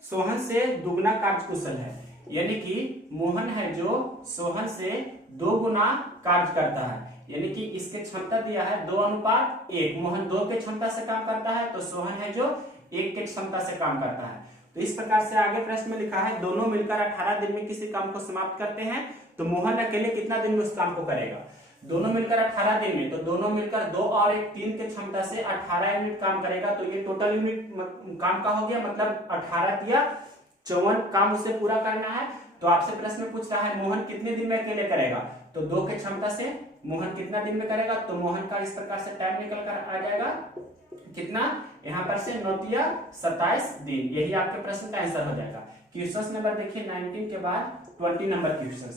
सोहन से दुगना कार्य कुशल है, यानी कि मोहन है जो सोहन से 2 गुना कार्य करता है, यानी कि इसके क्षमता दिया है 2:1। मोहन 2 के क्षमता से काम करता है, तो सोहन है जो 1 के क्षमता से काम करता है। तो इस प्रकार से आगे प्रश्न में लिखा है दोनों मिलकर 18 दिन में किसी काम को समाप्त करते हैं, तो मोहन अकेले कितना दिन में उस काम को करेगा। दोनों मिलकर 18 दिन में, तो दोनों मिलकर 2 और 1 3 के क्षमता से 18 यूनिट काम करेगा, तो ये टोटल यूनिट काम का हो गया, मतलब 18 या 54 काम उसे पूरा करना है। तो आपसे प्रश्न पूछ रहा है मोहन कितने दिन में अकेले करेगा, तो 2 के क्षमता से मोहन कितना दिन में करेगा, तो मोहन का इस प्रकार से टाइम निकल कर आ जाएगा कितना, यहाँ पर से 9 या 27 दिन। यही आपके प्रश्न का आंसर हो जाएगा। क्वेश्चन नंबर देखिए 19 के बाद 20 नंबर क्वेश्चन।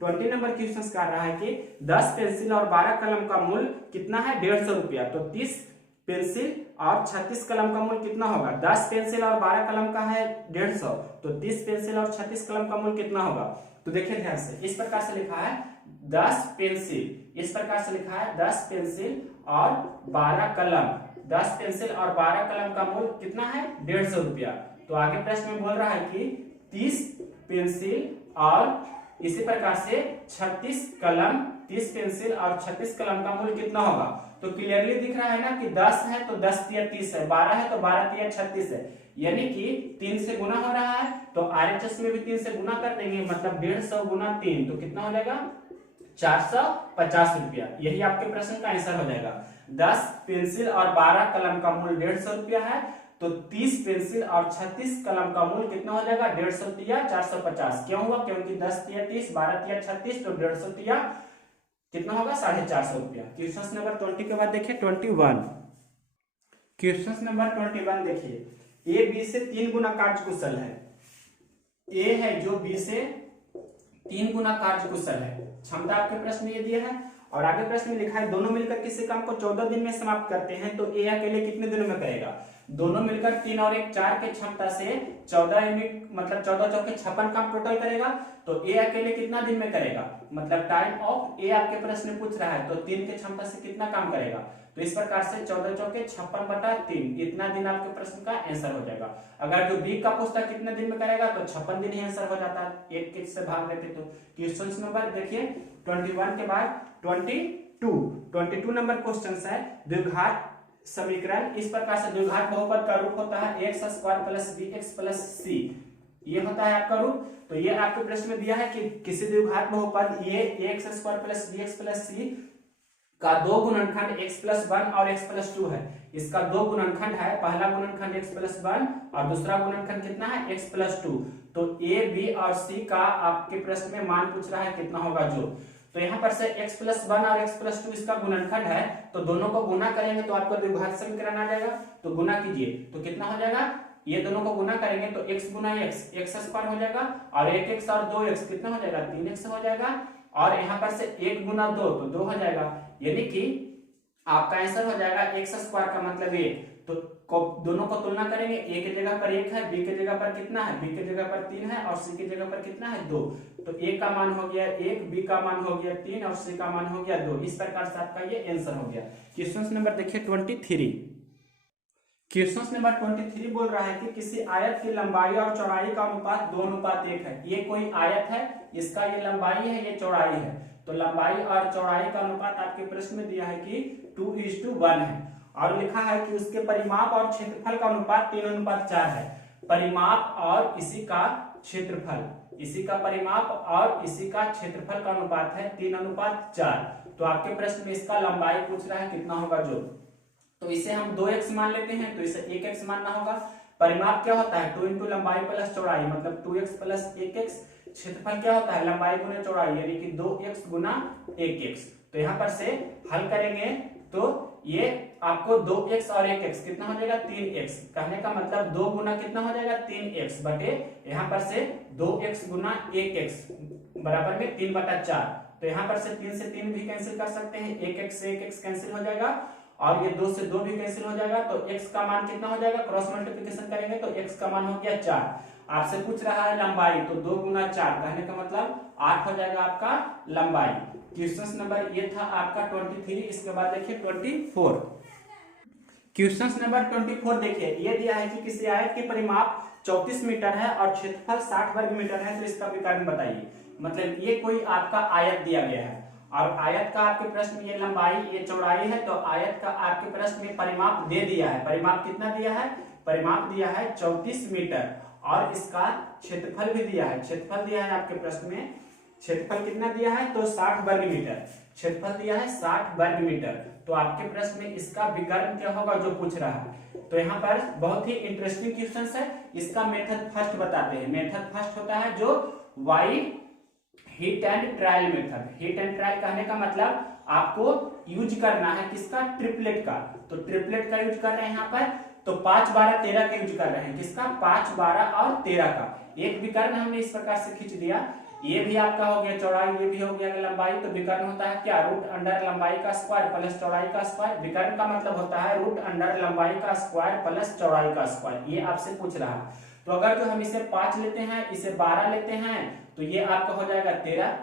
20 नंबर क्वेश्चन कर रहा है कि 10 पेंसिल और 12 कलम का मूल्य कितना है 150 रुपया, तो 30 पेंसिल और 36 कलम का मूल कितना होगा? 10 पेंसिल और 12 कलम का है 150, तो 30 पेंसिल और 36 कलम का मूल कितना होगा? तो देखिए ध्यान से, इस प्रकार से लिखा है 10 पेंसिल, इस प्रकार से लिखा है 10 पेंसिल और 12 कलम, 10 पेंसिल और 12 कलम का मूल कितना है? 150 रुपया। तो आगे प्रश्न में बोल रहा है कि 30 पेंसिल और इसी प्रकार से 36 कलम, 30 पेंसिल और 36 कलम का मूल कितना होगा? तो क्लियरली दिख रहा है ना कि 10 है तो 10 तिया 30 है, 12 है तो 12 तिया 36 है, यानी कि 3 से गुना हो रहा है, तो RHS में भी 3 से गुना कर देंगे, मतलब 150 गुना 3, तो कितना हो जाएगा? 450 रुपया। यही आपके प्रश्न का आंसर हो जाएगा। 10 पेंसिल और 12 कलम का मूल 150 रुपया है, तो 30 पेंसिल और 36 कलम का मूल कितना हो जाएगा? 150 तिया 450। क्यों हुआ? क्योंकि 10 तिया 30, 12 तिया 36, तो 150 तिया कितना होगा? 450 रुपया। क्वेश्चन नंबर 20 के बाद देखिए 21। क्वेश्चन नंबर 21 देखिए, ए बी से 3 गुना कार्य कुशल है। ए है जो बी से 3 गुना कार्य कुशल है। क्षमता आपके प्रश्न में ये दिया है और आगे प्रश्न में लिखा है दोनों मिलकर किसी काम को 14 दिन में समाप्त करते हैं, तो ए अकेले कितने दिनों में करेगा? दोनों मिलकर 3 और 1 4 के क्षमता से 14 यूनिट, मतलब 14 चौके 56 काम टोटल करेगा, तो ए अकेले कितना दिन में करेगा? मतलब टाइम ऑफ ए आपके प्रश्न में पूछ रहा है, तो 3 के क्षमता से कितना काम करेगा? तो इस प्रकार से 14 चौके 56/3, इतना दिन आपके प्रश्न का आंसर हो जाएगा। अगर जो बी का पूछता कितने दिन में करेगा, तो 56 दिन ही आंसर हो जाता है, एक से भाग देते तो। क्वेश्चन नंबर देखिए 21 के बाद 22 नंबर क्वेश्चन है, द्विघात समीकरण। इस प्रकार से द्विघात बहुपद का रूप होता है x² + bx + c, ये होता है आपका रूप। तो ये आपके प्रश्न में दिया है कि किसी द्विघात बहुपद ये x² + bx + c का 2 गुणनखंड x + 1 और x + 2 है। इसका 2 गुणनखंड है, पहला गुणनखंड x + 1 और दूसरा गुणनखंड कितना है? x + 2। तो a, b और c का आपके प्रश्न में मान पूछ रहा है कितना होगा जो। तो यहाँ पर से x + 1 और x + 2 इसका गुणनखंड है, तो दोनों को गुना करेंगे तो आपका द्विघात समीकरण आ जाएगा। तो गुना कीजिए, तो कितना हो जाएगा? ये दोनों को गुना करेंगे तो x गुना x² हो जाएगा, और 1x और 2x कितना हो जाएगा? 3x हो जाएगा, और यहाँ पर से 1 गुना 2 तो 2 हो जाएगा, यानी कि आपका आंसर हो जाएगा x² का मतलब 1। तो दोनों को तुलना करेंगे, a की जगह पर 1 है, b की जगह पर कितना है? b की जगह पर 3 है, और c की जगह पर कितना है? 2। तो a का मान हो गया 1, b का मान हो गया 3 और c का मान हो गया 2। इस प्रकार से आपका ये आंसर हो गया। क्वेश्चन नंबर देखिए 23। क्वेश्चन नंबर 23 बोल रहा है कि किसी आयत की लंबाई और चौड़ाई का अनुपात 2:1 है। ये कोई आयत है, इसका ये लंबाई है, ये चौड़ाई है, तो लंबाई और चौड़ाई का अनुपात आपके प्रश्न में दिया है कि 2:1 है, और लिखा है कि उसके परिमाप और क्षेत्रफल का अनुपात 3:4 है। परिमाप और इसी का क्षेत्रफल, इसी का परिमाप और इसी का क्षेत्रफल का अनुपात है 3:4। तो आपके प्रश्न में इसका लंबाई पूछ रहा है कितना होगा जो। तो इसे हम 2x मान लेते हैं, तो इसे 1x मानना होगा। परिमाप क्या होता है? 2 × लंबाई + चौड़ाई, मतलब 2x + 1x। क्षेत्रफल क्या होता है? लंबाई गुना चौड़ाई, यानी कि 2x × 1x। तो यहाँ पर से हल करेंगे तो ये आपको 2x और 1x कितना हो जाएगा? 3x। कहने का मतलब 2 गुना कितना हो जाएगा? 3x बटे यहाँ पर से 2x × 1x बराबर में 3/4। तो यहाँ पर से 3 से 3 भी कैंसिल कर सकते हैं, 1x से 1x कैंसिल हो जाएगा, और ये 2 से 2 भी कैंसिल हो जाएगा, तो x का मान कितना हो जाएगा? क्रॉस मल्टीप्लिकेशन करेंगे तो x का मान हो गया 4। आपसे पूछ रहा है लंबाई, तो 2 × 4, कहने का मतलब 8 हो जाएगा आपका लंबाई। क्वेश्चन नंबर ये था आपका 23। इसके बाद देखिए 24। क्वेश्चन नंबर 24 देखिए, ये दिया है कि किसी आयत के परिमाप 34 मीटर है और क्षेत्रफल 60 वर्ग मीटर है, तो इसका विकर्ण बताइए। मतलब ये कोई आपका आयत दिया गया है, और आयत का आपके प्रश्न में ये लंबाई, ये चौड़ाई है, तो आयत का आपके प्रश्न में परिमाप दे दिया है। परिमाप कितना दिया है? परिमाप दिया है 34 मीटर, और इसका क्षेत्रफल भी दिया है। क्षेत्रफल दिया है आपके प्रश्न में, क्षेत्रफल कितना दिया है? तो 60 वर्ग मीटर। क्षेत्रफल दिया है 60 वर्ग मीटर। तो आपके प्रश्न में इसका विकर्ण क्या होगा जो पूछ रहा है। तो यहाँ पर बहुत ही इंटरेस्टिंग क्वेश्चन है। इसका मेथड फर्स्ट बताते हैं। मेथड फर्स्ट होता है जो by hit and trial method. Hit and trial कहने का मतलब आपको यूज करना है किसका? ट्रिपलेट का। तो ट्रिपलेट का यूज कर रहे हैं यहाँ पर, तो 5, 12, 13 का यूज कर रहे हैं। किसका? 5, 12 और 13 का। एक विकर्ण हमने इस प्रकार से खींच दिया, ये भी आपका हो गया चौड़ाई, ये भी हो गया लंबाई। तो विकर्ण होता है क्या, रूट अंडर लंबाई का स्क्वायर प्लस चौड़ाई का स्क्वायर। विकर्ण का मतलब होता है रूट अंडर लंबाई का स्क्वायर प्लस चौड़ाई का स्क्वायर। ये आपसे पूछ रहा है। तो अगर जो हम इसे 5 लेते हैं, इसे 12 लेते हैं, तो ये आपका हो जाएगा 13।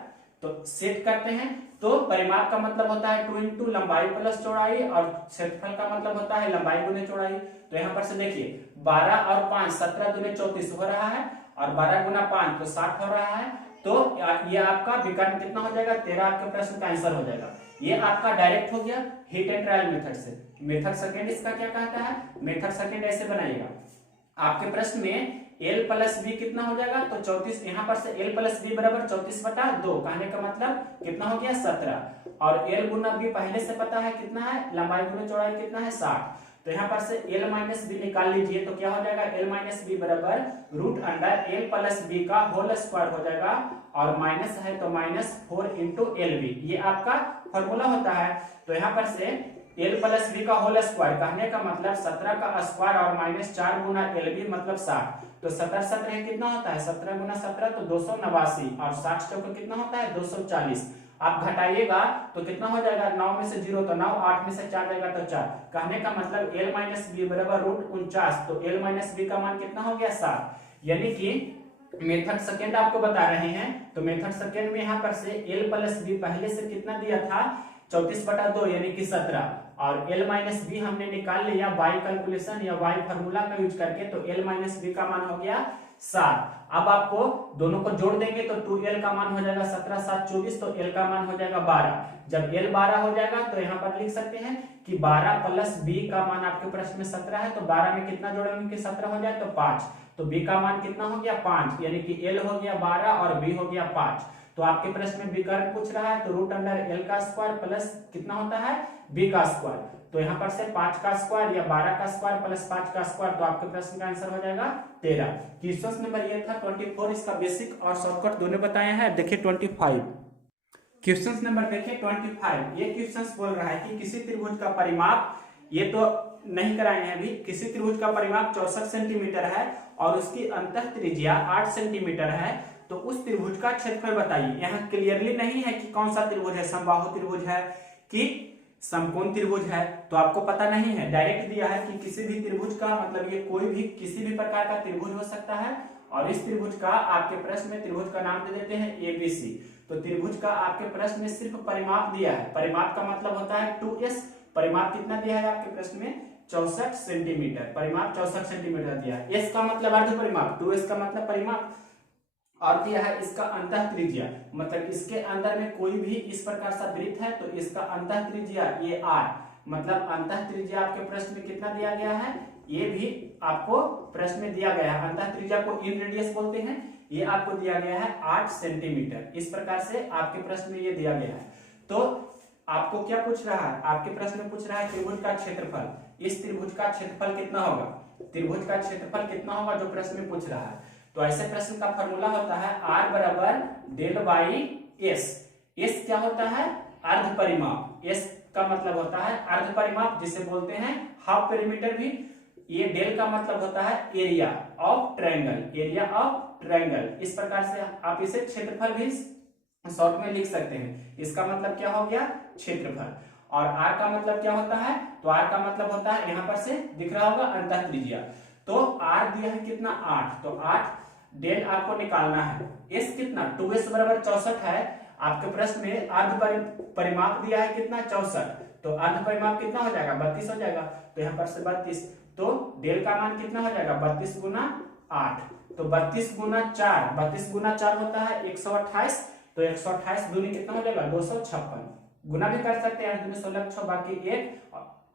तो सेट करते हैं। तो परिमाप का मतलब होता है 2 इंटू लंबाई प्लस चौड़ाई, और क्षेत्रफल का मतलब होता है लंबाई गुने चौड़ाई। तो यहाँ पर से देखिए 12 और 5 17 दूने 34 हो रहा है, और 12 गुना 5 तो 60 हो रहा है। तो ये आपका विकर्ण कितना हो जाएगा, 13 आपके प्रश्न का आंसर हो जाएगा। ये आपका डायरेक्ट हो गया हिट एंड ट्रायल मेथड से। मेथड सेकेंड इसका क्या कहता है, मेथड सेकेंड ऐसे बनाइएगा। आपके प्रश्न में l प्लस बी कितना हो जाएगा, तो 34, यहाँ पर से l प्लस बी बराबर 34/2, कहने का मतलब कितना हो गया 17, और l गुना बी पहले से पता है कितना है, लंबाई गुना चौड़ाई कितना है 60। तो यहाँ पर से l माइनस बी निकाल लीजिए, तो क्या हो जाएगा l माइनस बी बराबर root under l plus b का होल स्क्वायर हो जाएगा, और माइनस है तो -4 इंटू एल बी, ये आपका फॉर्मूला होता है। तो यहाँ पर से l प्लस बी का होल स्क्वायर, कहने का मतलब 17 का स्क्वायर और -4 गुना एल बी मतलब 60। तो 17 17 कितना होता है, 17 गुना 17 तो 289, और 60 चौका कितना होता है 240। आप घटाइएगा तो कितना हो जाएगा, 9 में से 0 तो 9, 8 में से 4 जाएगा तो 4। कहने का मतलब l माइनस बी बराबर रूट 49, तो l माइनस बी का मान कितना हो गया 7। यानी कि मेथड सेकेंड आपको बता रहे हैं। तो मेथड सेकेंड में यहाँ पर से l प्लस बी पहले से कितना दिया था 34/2 यानी कि 17, और l माइनस बी हमने निकाल लिया बाई कैलकुलेशन या बाई फार्मूला का यूज करके। तो l माइनस बी का मान हो गया 7। अब आपको दोनों को जोड़ देंगे तो 2l का मान हो जाएगा 17 7 24, तो l का मान हो जाएगा 12। जब l 12 हो जाएगा तो यहाँ पर लिख सकते हैं कि 12 प्लस b का मान आपके प्रश्न में 17 है, तो 12 में कितना जोड़ेंगे कि 17 हो जाए तो 5, तो b का मान कितना हो गया 5, यानी कि l हो गया 12 और b हो गया 5। तो आपके प्रश्न में विकर्ण पूछ रहा है, तो रूट अंडर l का स्क्वायर प्लस कितना होता है b का स्क्वायर। तो यहाँ पर से 5 का स्क्वायर या 12 का स्क्वायर प्लस 5 का स्क्वायर, तो आपके प्रश्न का आंसर हो जाएगा 13। क्वेश्चन नंबर ये था 24, इसका बेसिक और शॉर्टकट दोनों बताए हैं। देखिए 25 क्वेश्चन नंबर देखिए 25। ये क्वेश्चन बोल रहा है कि किसी त्रिभुज का परिमाप, ये तो नहीं कराए हैं अभी, किसी त्रिभुज का परिमाप 64 सेंटीमीटर है और उसकी अंतः त्रिज्या 8 सेंटीमीटर है, तो उस त्रिभुज का क्षेत्रफल बताइए। यहाँ क्लियरली नहीं है कि कौन सा त्रिभुज है, समबाहु त्रिभुज है कि समकोण त्रिभुज है, तो आपको पता नहीं है। डायरेक्ट दिया है कि किसी भी त्रिभुज का, मतलब ये कोई भी किसी भी प्रकार का त्रिभुज हो सकता है, और इस त्रिभुज का आपके प्रश्न में त्रिभुज का नाम दे देते हैं ABC। तो त्रिभुज का आपके प्रश्न में सिर्फ परिमाप दिया है। परिमाप का मतलब होता है 2s। परिमाप कितना दिया है आपके प्रश्न में 64 सेंटीमीटर। परिमाप 64 सेंटीमीटर दिया है। s का मतलब अर्ध परिमाप, 2s का मतलब परिमाप, और दिया है इसका अंतः त्रिज्या, मतलब इसके अंदर में कोई भी इस प्रकार सा वृत्त है तो इसका अंतः त्रिज्या ये r, मतलब अंतः त्रिज्या आपके प्रश्न में कितना दिया गया है, ये भी आपको प्रश्न में दिया गया है। अंतः त्रिज्या को इन रेडियस बोलते हैं। ये आपको दिया गया है 8 सेंटीमीटर। इस प्रकार से आपके प्रश्न में ये दिया गया है। तो आपको क्या पूछ रहा है, आपके प्रश्न में पूछ रहा है त्रिभुज का क्षेत्रफल। इस त्रिभुज का क्षेत्रफल कितना होगा, त्रिभुज का क्षेत्रफल कितना होगा जो प्रश्न में पूछ रहा है। तो ऐसे प्रश्न का फॉर्मूला होता है r बराबर डेल बाई s। s क्या होता है, अर्ध परिमाप। s का मतलब होता है अर्ध परिमाप, जिसे बोलते हैं हाफ पेरीमीटर भी। ये डेल का मतलब होता है area of triangle, area of triangle. इस प्रकार से आप इसे क्षेत्रफल भी शॉर्ट में लिख सकते हैं। इसका मतलब क्या हो गया क्षेत्रफल। और r का मतलब क्या होता है, तो r का मतलब होता है, यहाँ पर से दिख रहा होगा अंतः त्रिज्या। तो r दिया है कितना 8, तो 8 डेल आपको निकालना है। s कितना 2s बराबर 64 है। आपके प्रश्न में अर्ध परिमाप दिया है कितना 64, तो अर्ध परिमाप कितना हो जाएगा 32 हो जाएगा। तो यहाँ पर से 32, तो डेल का मान कितना हो जाएगा 32 गुना 8, तो 32 गुना 4, 32 गुना 4 होता है 128, तो 128 दूनी कितना हो जाएगा 256। गुना भी कर सकते हैं, 8 दूनी 16 6 बाकी 1,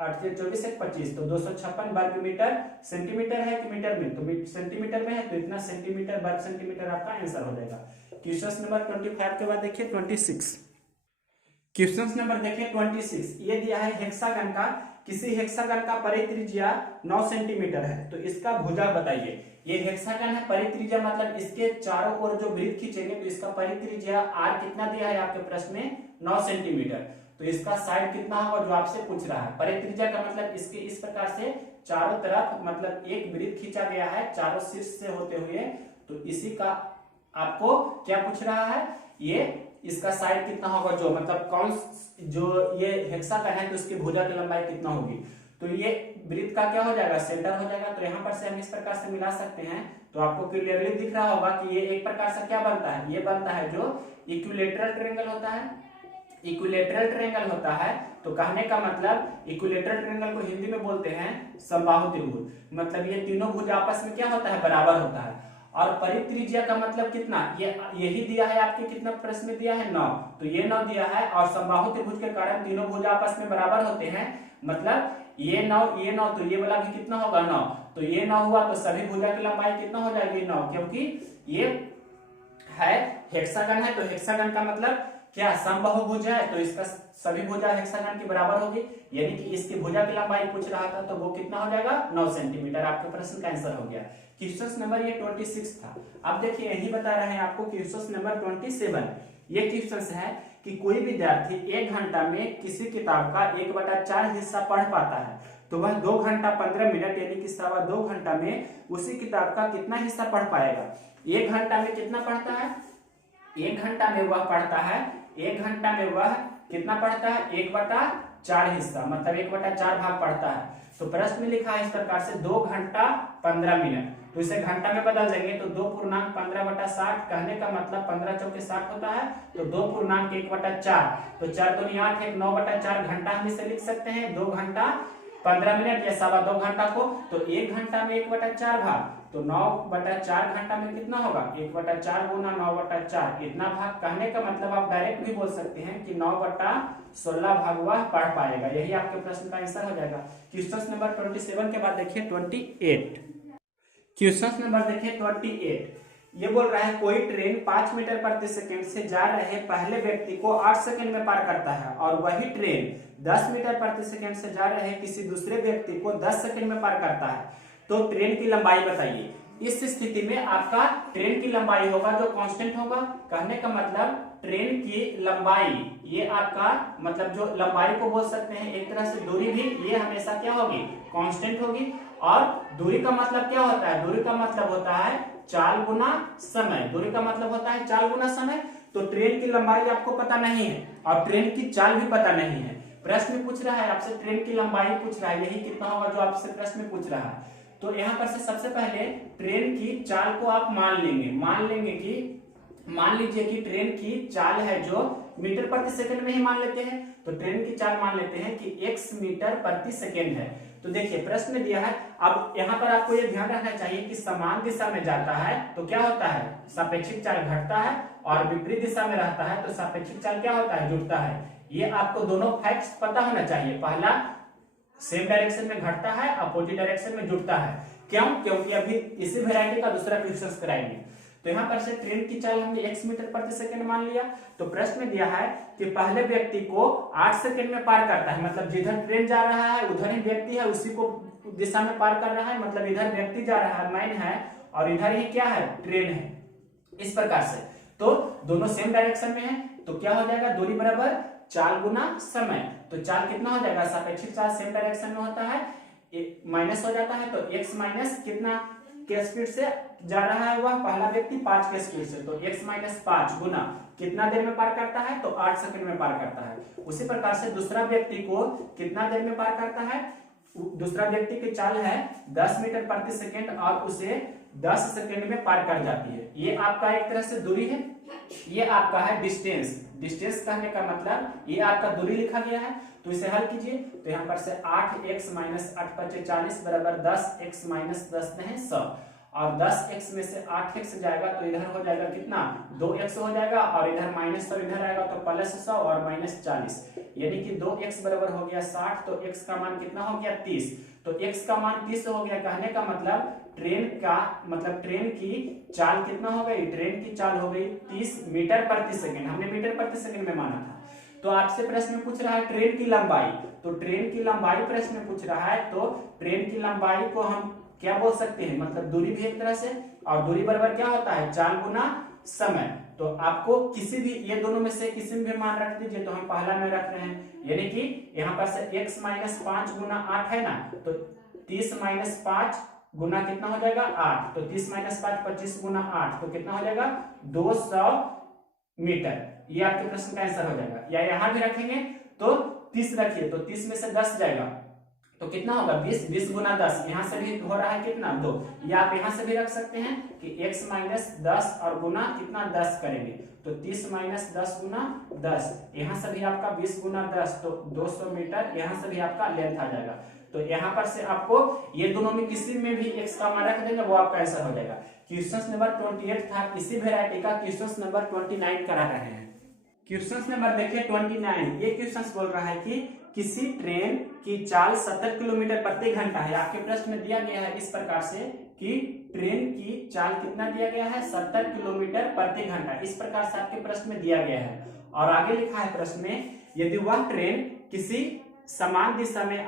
8 से 24 1 25, तो 256 वर्ग मीटर। सेंटीमीटर है कि मीटर में, तो सेंटीमीटर में है, तो इतना सेंटीमीटर वर्ग सेंटीमीटर आपका आंसर हो जाएगा। क्वेश्चन नंबर 25 के बाद देखिए 26। क्वेश्चन नंबर देखिए 26। ये दिया है हेक्सागन का, किसी हेक्सागन का परित्रिज्या 9 सेंटीमीटर है, तो इसका भुजा बताइए। ये हेक्सागन है, परित्रिज्या मतलब इसके चारों ओर जो वृत्त खींचेंगे तो इसका परित्रिज्या r कितना दिया है आपके प्रश्न में 9 सेंटीमीटर। तो इसका साइड कितना होगा जो आपसे पूछ रहा है। परित्रिज्या का मतलब इसके इस प्रकार से चारों तरफ, मतलब एक वृत्त खींचा गया है चारों शीर्ष से होते हुए, तो इसी का आपको क्या पूछ रहा है, ये इसका साइड कितना होगा, जो मतलब कौन जो ये हेक्सागन है तो इसकी भुजा की लंबाई कितना होगी। तो ये वृत्त का क्या हो जाएगा, सेंटर हो जाएगा। तो यहाँ पर से हम इस प्रकार से मिला सकते हैं। तो आपको क्लियरली दिख रहा होगा कि ये एक प्रकार से क्या बनता है, ये बनता है जो इक्विलेटरल ट्रायंगल होता है। इक्विलेटरल ट्रायंगल होता है तो कहने का मतलब इक्विलेटरल ट्रायंगल को हिंदी में बोलते हैं समबाहु त्रिभुज। मतलब ये तीनों भुज आपस में क्या होता है, बराबर होता है। और परित्रिज्या का मतलब कितना, ये यही दिया है आपके, कितना प्रश्न में दिया है 9, तो ये 9 दिया है। और समबाहु त्रिभुज के कारण तीनों भुज आपस में बराबर होते हैं। मतलब ये 9 तो ये वाला भी कितना होगा 9, तो ये 9 हुआ तो सभी भुजा की लंबाई कितना हो जाएगी 9, क्योंकि ये है हेक्सागन है। तो हेक्सागन का मतलब क्या, समबाहुभुज है, तो इसका सभी भुजा हेक्सागन की बराबर होगी। यानी कि इसकी भुजा की लंबाई पूछ रहा था तो वो कितना हो जाएगा 9 सेंटीमीटर। आपके प्रश्न का आंसर हो गया। क्वेश्चन नंबर ये 26 था। अब देखिए यही बता रहे हैं आपको क्वेश्चन नंबर 27। ये क्वेश्चन है कि कोई विद्यार्थी 1 घंटा में किसी किताब का 1/4 हिस्सा पढ़ पाता है तो वह 2 घंटा 15 मिनट यानी कि 2.25 घंटा में उसी किताब का कितना हिस्सा पढ़ पाएगा। 1 घंटा में कितना पढ़ता है, 1 घंटा में वह पढ़ता है, 1 घंटा में वह कितना पढ़ता है, 1/4 हिस्सा, मतलब 1/4 भाग पढ़ता है। तो प्रश्न में लिखा है इस प्रकार से 2 घंटा 15 मिनट, तो इसे घंटा में बदल देंगे तो 2.15/60, कहने का मतलब 15 चौके 60 होता है। तो 2.1/4, तो 4 दूनी 8, 1 9/4 घंटा हम इसे लिख सकते हैं। 2 घंटा 15 मिनट या 2.25 घंटा को, तो 1 घंटा में 1/4 भाग, तो 9/4 घंटा में कितना होगा, 1/4 गुना 9/4 इतना भाग। कहने का मतलब आप डायरेक्ट भी बोल सकते हैं कि 9/16 भाग वह पढ़ पाएगा। यही आपके प्रश्न का आंसर हो जाएगा। क्वेश्चन नंबर 27 के बाद देखिए 28। क्वेश्चन नंबर देखिए 28। ये बोल रहा है कोई ट्रेन 5 मीटर प्रति सेकंड से जा रहे पहले व्यक्ति को 8 सेकंड में पार करता है और वही ट्रेन 10 मीटर प्रति सेकंड से जा रहे किसी दूसरे व्यक्ति को 10 सेकंड में पार करता है। तो ट्रेन की लंबाई बताइए। इस स्थिति में आपका ट्रेन की लंबाई होगा जो कांस्टेंट होगा। कहने का मतलब ट्रेन की लंबाई, ये आपका मतलब जो लंबाई को बोल सकते हैं एक तरह से दूरी भी, ये हमेशा क्या होगी, कांस्टेंट होगी। और दूरी का मतलब क्या होता है, दूरी का मतलब होता है चाल गुना समय। दूरी का मतलब होता है चाल गुना समय। तो ट्रेन की लंबाई आपको पता नहीं है और ट्रेन की चाल भी पता नहीं है। प्रश्न पूछ रहा है आपसे, ट्रेन की लंबाई पूछ रहा है, यही कितना होगा जो आपसे प्रश्न पूछ रहा है। तो यहाँ पर से सबसे पहले ट्रेन की चाल को आप मान लेंगे कि मान लीजिए कि ट्रेन की चाल है जो मीटर प्रति सेकंड में ही मान लेते हैं। तो ट्रेन की चाल मान लेते हैं कि x मीटर प्रति सेकंड है। तो देखिए प्रश्न में दिया है। अब यहाँ पर आपको ये ध्यान रखना चाहिए कि समान दिशा में जाता है तो क्या होता है, सापेक्षिक चाल घटता है, और विपरीत दिशा में रहता है तो सापेक्षिक चाल क्या होता है, जुड़ता है। ये आपको दोनों फैक्ट्स पता होना चाहिए। पहला, सेम डायरेक्शन में घटता है, अपोजिट डायरेक्शन में जुड़ता है। क्यों, क्योंकि अभी इसी वैरायटी का दूसरा क्वेश्चन कराएंगे। तो यहाँ पर से ट्रेन की चाल हमने x मीटर प्रति सेकंड मान लिया। तो प्रश्न में दिया है कि पहले व्यक्ति को 8 सेकंड में पार करता है, मतलब जिधर ट्रेन जा रहा है उधर ही व्यक्ति है, उसी को दिशा में पार कर रहा है। मतलब इधर व्यक्ति जा रहा है, मैन है, और इधर ही क्या है, ट्रेन है। इस प्रकार से तो दोनों सेम डायरेक्शन में है तो क्या हो जाएगा, दूरी बराबर चाल गुना समय। तो चाल कितना हो जाएगा, सापेक्षिक चाल सेम डायरेक्शन में होता है, माइनस हो जाता है। तो x माइनस कितना के स्पीड से जा रहा है वह पहला व्यक्ति, 5 के स्पीड से, तो x माइनस 5 गुना कितना देर में पार करता है, तो 8 सेकंड में पार करता है। उसी प्रकार से दूसरा व्यक्ति को कितना देर में पार करता है, दूसरा व्यक्ति की चाल है 10 मीटर प्रति सेकंड और उसे 10 सेकंड में पार कर जाती है। ये आपका एक तरह से दूरी है, ये आपका है डिस्टेंस। डिस्टेंस कहने का मतलब ये आपका दूरी लिखा गया है। तो इसे हल कीजिए। तो यहाँ पर से 8x माइनस 8 × 40 बराबर 10x माइनस 10 है 100, और 10x में से 8x जाएगा तो इधर हो जाएगा कितना, 2x हो जाएगा, और इधर माइनस 100 इधर आएगा तो प्लस 100 और माइनस 40, यानी कि 2x बराबर हो गया 60। तो x का मान कितना हो गया 30। तो x का मान 30 हो गया। कहने का मतलब ट्रेन की चाल कितना हो गई, ट्रेन की चाल हो गई 30 मीटर प्रति सेकंड। हमने मीटर प्रति सेकंड में माना था। तो आपसे प्रश्न पूछ रहा है ट्रेन की लंबाई। तो ट्रेन की लंबाई प्रश्न पूछ रहा है, तो ट्रेन की लंबाई को हम क्या बोल सकते हैं, मतलब दूरी भी एक तरह से, और दूरी बराबर क्या होता है, चाल गुना समय। तो आपको किसी भी ये दोनों में से किसी में भी मान रख दीजिए। तो हम पहला में रख रहे हैं, यानी कि यहाँ पर से x माइनस 5 गुना 8 है ना, तो 30 माइनस 5 गुना कितना हो जाएगा 8, तो 30 माइनस 5 25 गुना 8 तो कितना हो जाएगा 200 मीटर। ये आपके प्रश्न का आंसर हो जाएगा। या यहां भी रखेंगे तो 30 रखिए, तो 30 में से 10 जाएगा तो कितना होगा 20, 20 गुना 10, यहाँ से भी हो रहा है कितना 2। या आप यहाँ से भी रख सकते हैं कि x माइनस 10 और गुना कितना 10 करेंगे, तो 30 माइनस 10 गुना 10, यहाँ से भी आपका 20 गुना 10 तो 200 मीटर, यहाँ से भी आपका लेंथ आ जाएगा। तो यहाँ पर से आपको ये दोनों में किसी में भी x का मान रख देंगे, वो आपका आंसर हो जाएगा। क्वेश्चन नंबर 28 था, इसी वेरायटी का क्वेश्चन नंबर 29 करा रहे हैं। क्वेश्चन नंबर देखिए 29, ये क्वेश्चन बोल रहा है कि किसी ट्रेन की चाल 70 किलोमीटर प्रति घंटा है। आपके प्रश्न में दिया गया है इस प्रकार से कि ट्रेन की चाल कितना दिया गया है 70 किलोमीटर प्रति घंटा, इस प्रकार से आपके प्रश्न में दिया गया है। और आगे लिखा है प्रश्न में, यदि वह ट्रेन किसी समान दिशा में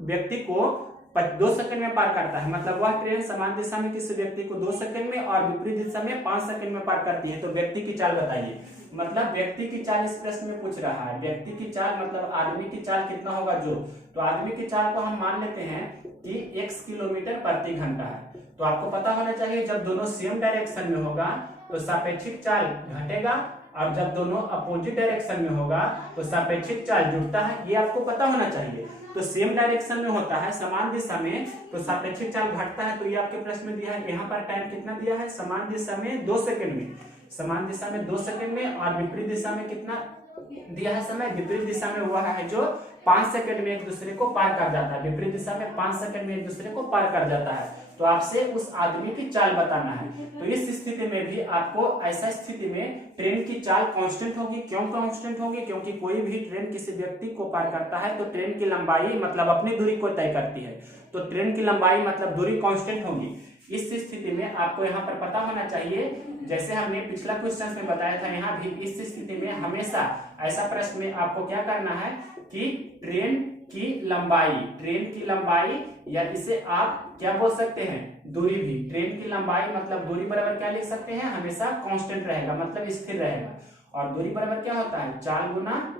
व्यक्ति को 2 सेकंड में पार करता है, मतलब वह ट्रेन समान दिशा में किसी व्यक्ति को 2 सेकंड में और विपरीत दिशा में 5 सेकंड में पार करती है, तो व्यक्ति की चाल बताइए। मतलब व्यक्ति की चाल इस प्रश्न में पूछ रहा है। व्यक्ति की चाल मतलब आदमी की चाल कितना होगा जो, तो आदमी की चाल को हम मान लेते हैं कि x किलोमीटर प्रति घंटा है। तो आपको पता होना चाहिए जब दोनों सेम डायरेक्शन में होगा तो सापेक्षिक चाल घटेगा, और जब दोनों अपोजिट डायरेक्शन में होगा तो सापेक्षिक चाल जुड़ता है, ये आपको पता होना चाहिए। तो सेम डायरेक्शन में होता है समान दिशा में तो सापेक्षिक चाल घटता है, तो ये आपके प्रश्न में दिया है। यहाँ पर टाइम कितना दिया है समान दिशा में 2 सेकंड में, समान दिशा में 2 सेकंड में, और विपरीत दिशा में कितना दिया है समय, विपरीत दिशा में वह है जो 5 सेकंड में एक दूसरे को पार कर जाता है, विपरीत दिशा में 5 सेकंड में एक दूसरे को पार कर जाता है। तो आपसे उस आदमी की चाल बताना है। तो इस स्थिति में भी आपको ऐसा स्थिति में ट्रेन की चाल कांस्टेंट होगी। क्यों कांस्टेंट होगी, क्योंकि कोई भी ट्रेन किसी व्यक्ति को पार करता है तो ट्रेन की लंबाई मतलब अपनी दूरी को तय करती है, तो ट्रेन की लंबाई मतलब दूरी कांस्टेंट होगी। इस स्थिति में आपको यहाँ पर पता होना चाहिए, जैसे हमने पिछला क्वेश्चन में बताया था, यहाँ भी इस स्थिति में हमेशा ऐसा प्रश्न में आपको क्या करना है कि ट्रेन की लंबाई या इसे आप क्या बोल सकते हैं दूरी भी, ट्रेन की लंबाई मतलब दूरी बराबर क्या लिख सकते हैं, हमेशा कांस्टेंट रहेगा मतलब स्थिर रहेगा। और दूरी बराबर क्या होता है चाल गुना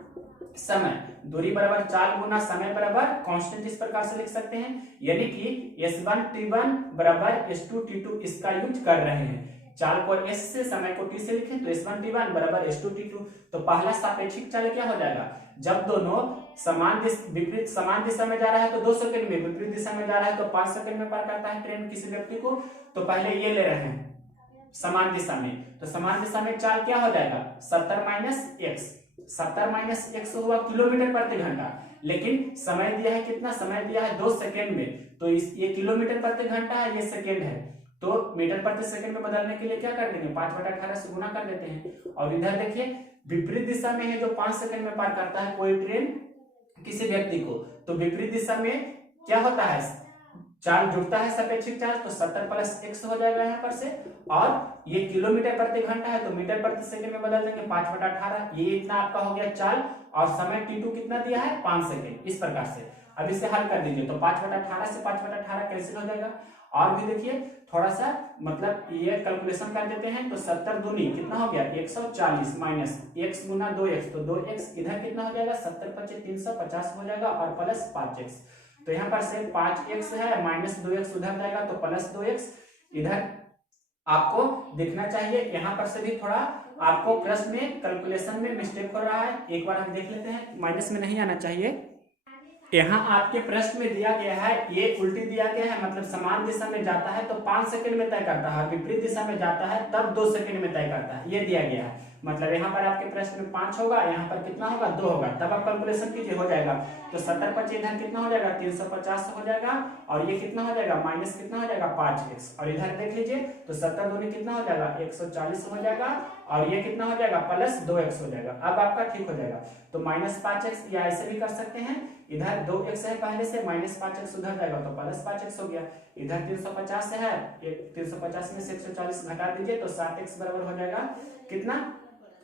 समय, दूरी बराबर चाल गुना समय बराबर कांस्टेंट, इस प्रकार से लिख सकते हैं। यानी कि S1 T1 बराबर S2 T2 इसका यूज कर रहे हैं। चाल को S से समय को T से लिखें तो S1 T1 बराबर S2 T2। तो पहला सापेक्षिक चाल क्या हो जाएगा, जब दोनों विपरीत समान दिशा में जा रहा है तो 2 सेकंड में, विपरीत दिशा में जा रहा है तो 5 सेकंड में पार करता है ट्रेन किसी व्यक्ति को। तो पहले ये ले रहे हैं समान दिशा में, तो समान दिशा में चाल क्या हो जाएगा 70 माइनस x हुआ किलोमीटर प्रति घंटा, लेकिन समय दिया है कितना, समय दिया है 2 सेकंड में, तो ये किलोमीटर प्रति घंटा है, ये सेकंड है, तो मीटर प्रति सेकंड में बदलने के लिए क्या कर देंगे 5/18 से गुना कर देते हैं। और इधर देखिए विपरीत दिशा में है जो 5 सेकंड में पार करता है कोई ट्रेन किसी व्यक्ति को, तो विपरीत दिशा में क्या होता है चाल जुड़ता है सापेक्षिक चाल, तो 70 प्लस x हो जाएगा यहाँ पर से, और ये किलोमीटर प्रति घंटा है तो मीटर प्रति सेकंड में बदल देंगे 5/18, ये इतना आपका हो गया चाल। और समय t2 कितना दिया है 5 सेकंड, इस प्रकार से अब इसे हल कर दीजिए तो 5/18 से 5/18 कैंसिल हो जाएगा। और भी देखिए थोड़ा सा मतलब ये कैलकुलेशन कर देते हैं, तो 70 दूनी कितना हो गया 140 माइनस x गुना 2x, तो 2x इधर कितना हो जाएगा 70 × 350 हो जाएगा, और प्लस 5x, तो यहाँ पर से 5x है माइनस 2x उधर जाएगा तो प्लस 2x इधर आपको देखना चाहिए। यहाँ पर से भी थोड़ा आपको प्रश्न में कैलकुलेशन में मिस्टेक हो रहा है, एक बार हम देख लेते हैं, माइनस में नहीं आना चाहिए। यहाँ आपके प्रश्न में दिया गया है ये उल्टी दिया गया है, मतलब समान दिशा में जाता है तो 5 सेकंड में तय करता है, और विपरीत दिशा में जाता है तब 2 सेकंड में तय करता है, ये दिया गया है। मतलब यहाँ पर आपके प्रश्न में 5 होगा, यहाँ पर कितना होगा 2 होगा, तब आप कैलकुलेशन कीजिए हो जाएगा। तो 70 × 5 इधर कितना हो जाएगा 350 हो जाएगा, और ये कितना हो जाएगा माइनस कितना हो जाएगा 5x, और इधर देख लीजिए तो 70 दूनी कितना हो जाएगा 140 हो जाएगा, और ये कितना हो जाएगा प्लस 2x हो जाएगा। अब आपका ठीक हो जाएगा, तो माइनस 5x या ऐसे भी कर सकते हैं, इधर 2x है पहले से, माइनस 5x उधर जाएगा तो प्लस 5x हो गया। इधर 350 है, 350 में से 140 घटा दीजिए तो 7x बराबर हो जाएगा कितना,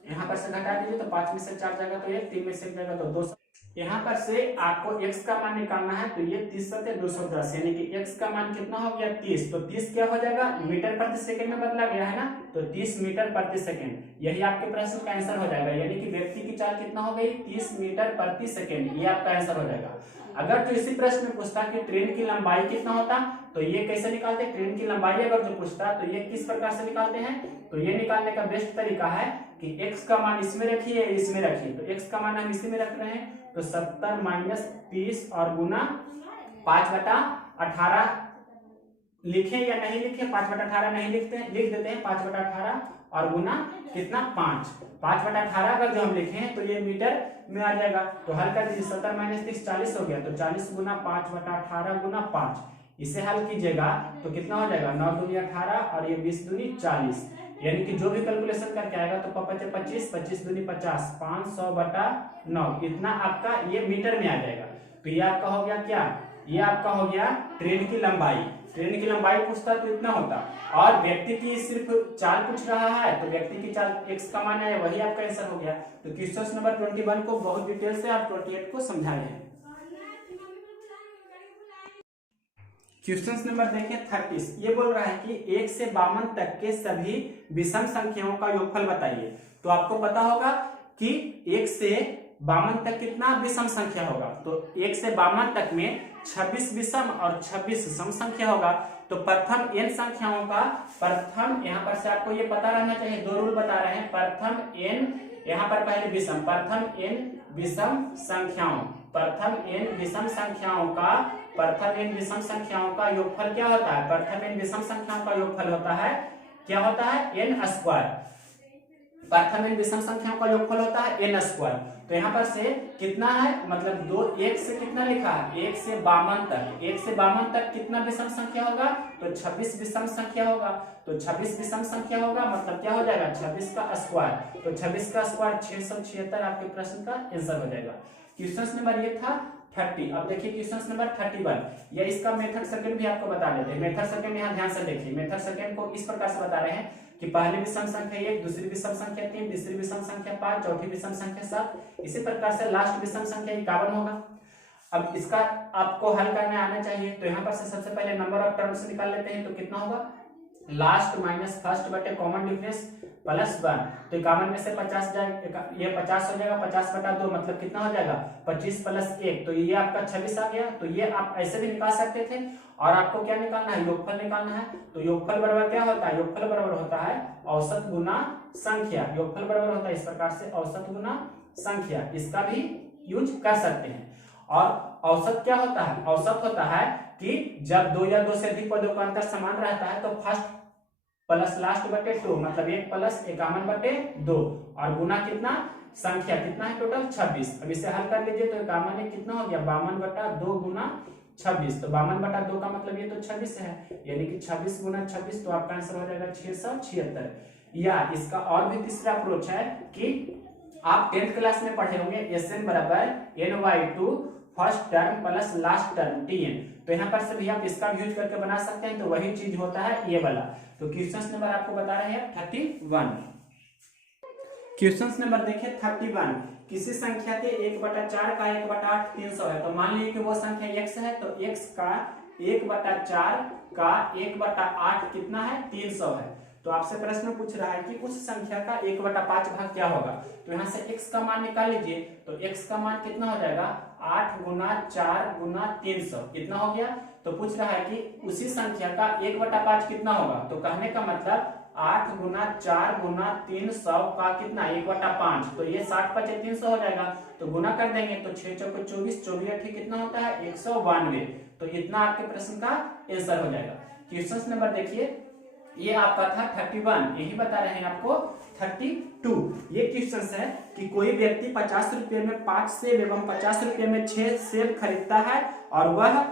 यहाँ पर से घटा दीजिए तो 5 में से 4 जाएगा तो 1, 3 में से 1 जाएगा तो 2। यहाँ पर से आपको x का मान निकालना है, तो ये 30 × 210 यानी कि x का मान कितना हो गया 30, तो 30 क्या हो जाएगा मीटर प्रति सेकंड में बदला गया है ना, तो 30 मीटर प्रति सेकंड, यही आपके प्रश्न का आंसर हो जाएगा। यानी कि व्यक्ति की चाल कितना हो गई 30 मीटर प्रति सेकंड, ये आपका आंसर हो जाएगा। अगर जो इसी प्रश्न में पूछता कि ट्रेन की लंबाई कितना होता, तो ये कैसे निकालते, ट्रेन की लंबाई अगर जो पूछता तो ये किस प्रकार से निकालते हैं, तो ये निकालने का बेस्ट तरीका है कि x का मान इसमें रखिए, इसमें रखिए। तो x का मान हम इसी में रख रहे हैं, तो 70 माइनस 30 और गुना 5/18 लिखे या नहीं लिखे, 5/18 नहीं लिखते हैं, लिख देते हैं 5/18 और गुना कितना 5/18 अगर जो हम लिखे हैं तो ये मीटर में आ जाएगा। तो हल कर दीजिए, 70 माइनस 30 40 हो गया, तो 40 गुना 5/18 गुना 5, इसे हल कीजिएगा तो कितना हो जाएगा, 9 दूनी 18 और ये 20 दूनी 40, यानी कि जो भी कैलकुलेशन करके आएगा तो 25 25 दूनी 50, 500/9 इतना आपका ये मीटर में आ जाएगा। तो ये आपका हो गया क्या, ये आपका हो गया ट्रेन की लंबाई। ट्रेन की लंबाई पूछता तो इतना होता, और व्यक्ति की सिर्फ चाल पूछ रहा है तो व्यक्ति की चाल x का मान है, वही आपका आंसर हो गया। तो क्वेश्चन नंबर 21 को बहुत डिटेल से आप 28 को समझाए हैं। क्वेश्चन नंबर देखिए 30, ये बोल रहा है कि 1 से 52 तक के सभी विषम संख्याओं का योगफल बताइए। तो आपको पता होगा कि 1 से 52 तक कितना विषम संख्या होगा, तो 1 से 52 तक में 26 विषम और 26 सम संख्या होगा। तो प्रथम n संख्याओं का प्रथम, यहाँ पर से आपको ये पता रहना चाहिए, दो रूल बता रहे हैं। प्रथम n, यहाँ पर पहले विषम, प्रथम n विषम संख्याओं, प्रथम n विषम संख्याओं का, प्रथम n विषम संख्याओं का योगफल क्या होता है, प्रथम n विषम संख्याओं का योगफल होता है, क्या होता है, n स्क्वायर। प्रथम n विषम संख्याओं का योगफल होता है n स्क्वायर। तो यहाँ पर से कितना है, मतलब 2, 1 से कितना लिखा है, 1 से 52 तक, 1 से 52 तक कितना विषम संख्या होगा, तो 26 विषम संख्या होगा। तो 26 विषम संख्या होगा मतलब क्या हो जाएगा, 26 का स्क्वायर। तो 26 का स्क्वायर 676 आपके प्रश्न का आंसर हो जाएगा। क्वेश्चन नंबर ये था 30। अब देखिए क्वेश्चन नंबर 31, या इसका मेथड सेकंड भी आपको बता देते हैं। मेथड सेकंड यहाँ ध्यान से देखिए, मेथड सेकंड को इस प्रकार से बता रहे हैं कि पहली विषम संख्या 1, दूसरी विषम संख्या 3, तीसरी विषम संख्या 5, चौथी विषम संख्या 7, इसी प्रकार से लास्ट विषम संख्या 51 होगा। अब इसका आपको हल करने आना चाहिए। तो यहाँ पर से सबसे पहले नंबर ऑफ टर्म्स निकाल लेते हैं, तो कितना होगा, लास्ट माइनस फर्स्ट बटे कॉमन डिफरेंस प्लस 1। तो 51 में से 50 जाएगा, ये 50 हो जाएगा, 50/2 मतलब कितना हो जाएगा, 25 + 1, तो ये आपका 26 आ गया। तो ये आप ऐसे भी निकाल सकते थे, और आपको क्या निकालना है, योगफल निकालना है। तो योगफल बराबर क्या होता है, योगफल बराबर होता है औसत गुना संख्या। योगफल बराबर होता है इस प्रकार से औसत गुना संख्या, इसका भी यूज कर सकते हैं। और औसत क्या होता है, औसत होता है कि जब 2 या 2 से अधिक पदों का अंतर समान रहता है तो फर्स्ट प्लस लास्ट बटे 2, मतलब 1 + 51/2, और गुना कितना, संख्या कितना है टोटल 26। अब इसे हल कर लीजिए, तो 51 कितना हो गया, 52/2 गुना 26। तो 52/2 का मतलब ये तो 26 है, यानी कि 26 गुना 26, तो आपका आंसर हो जाएगा 676। या इसका और भी तीसरा अप्रोच है कि आप 10th क्लास में पढ़े होंगे, SN = NY2 first term plus last term TN। तो यहाँ पर से भी आप इसका यूज करके बना सकते हैं, तो वही चीज होता है ये वाला। तो क्वेश्चन नंबर आपको बता रहे हैं 31। क्वेश्चन नंबर देखिए 31, किसी संख्या के 1/4 का 1/8 300 है। तो मान लीजिए कि वो संख्या x है, तो x का 1/4 का 1/8 कितना है, 300 है। तो आपसे प्रश्न पूछ रहा है कि उस संख्या का 1/5 भाग क्या होगा। तो यहाँ से x का मान निकाल लीजिए, तो x का मान कितना हो जाएगा, 8 × 4 × 300 कितना हो गया। तो पूछ रहा है कि उसी संख्या का 1/5 कितना होगा। तो कहने का मतलब 8 × 4 × 300 का कितना, 1/5, तो ये 60 × 5 300 हो जाएगा। तो गुना कर देंगे तो 6 × 4 = 24, 24 कितना होता है, 192। तो इतना आपके प्रश्न का आंसर हो जाएगा। क्वेश्चन नंबर देखिए, ये आपका था 31, यही बता रहे हैं आपको 32। ये क्वेश्चन है कि कोई व्यक्ति 50 रुपये में 5 सेब एवं 50 रुपये में 6 सेब खरीदता है और वह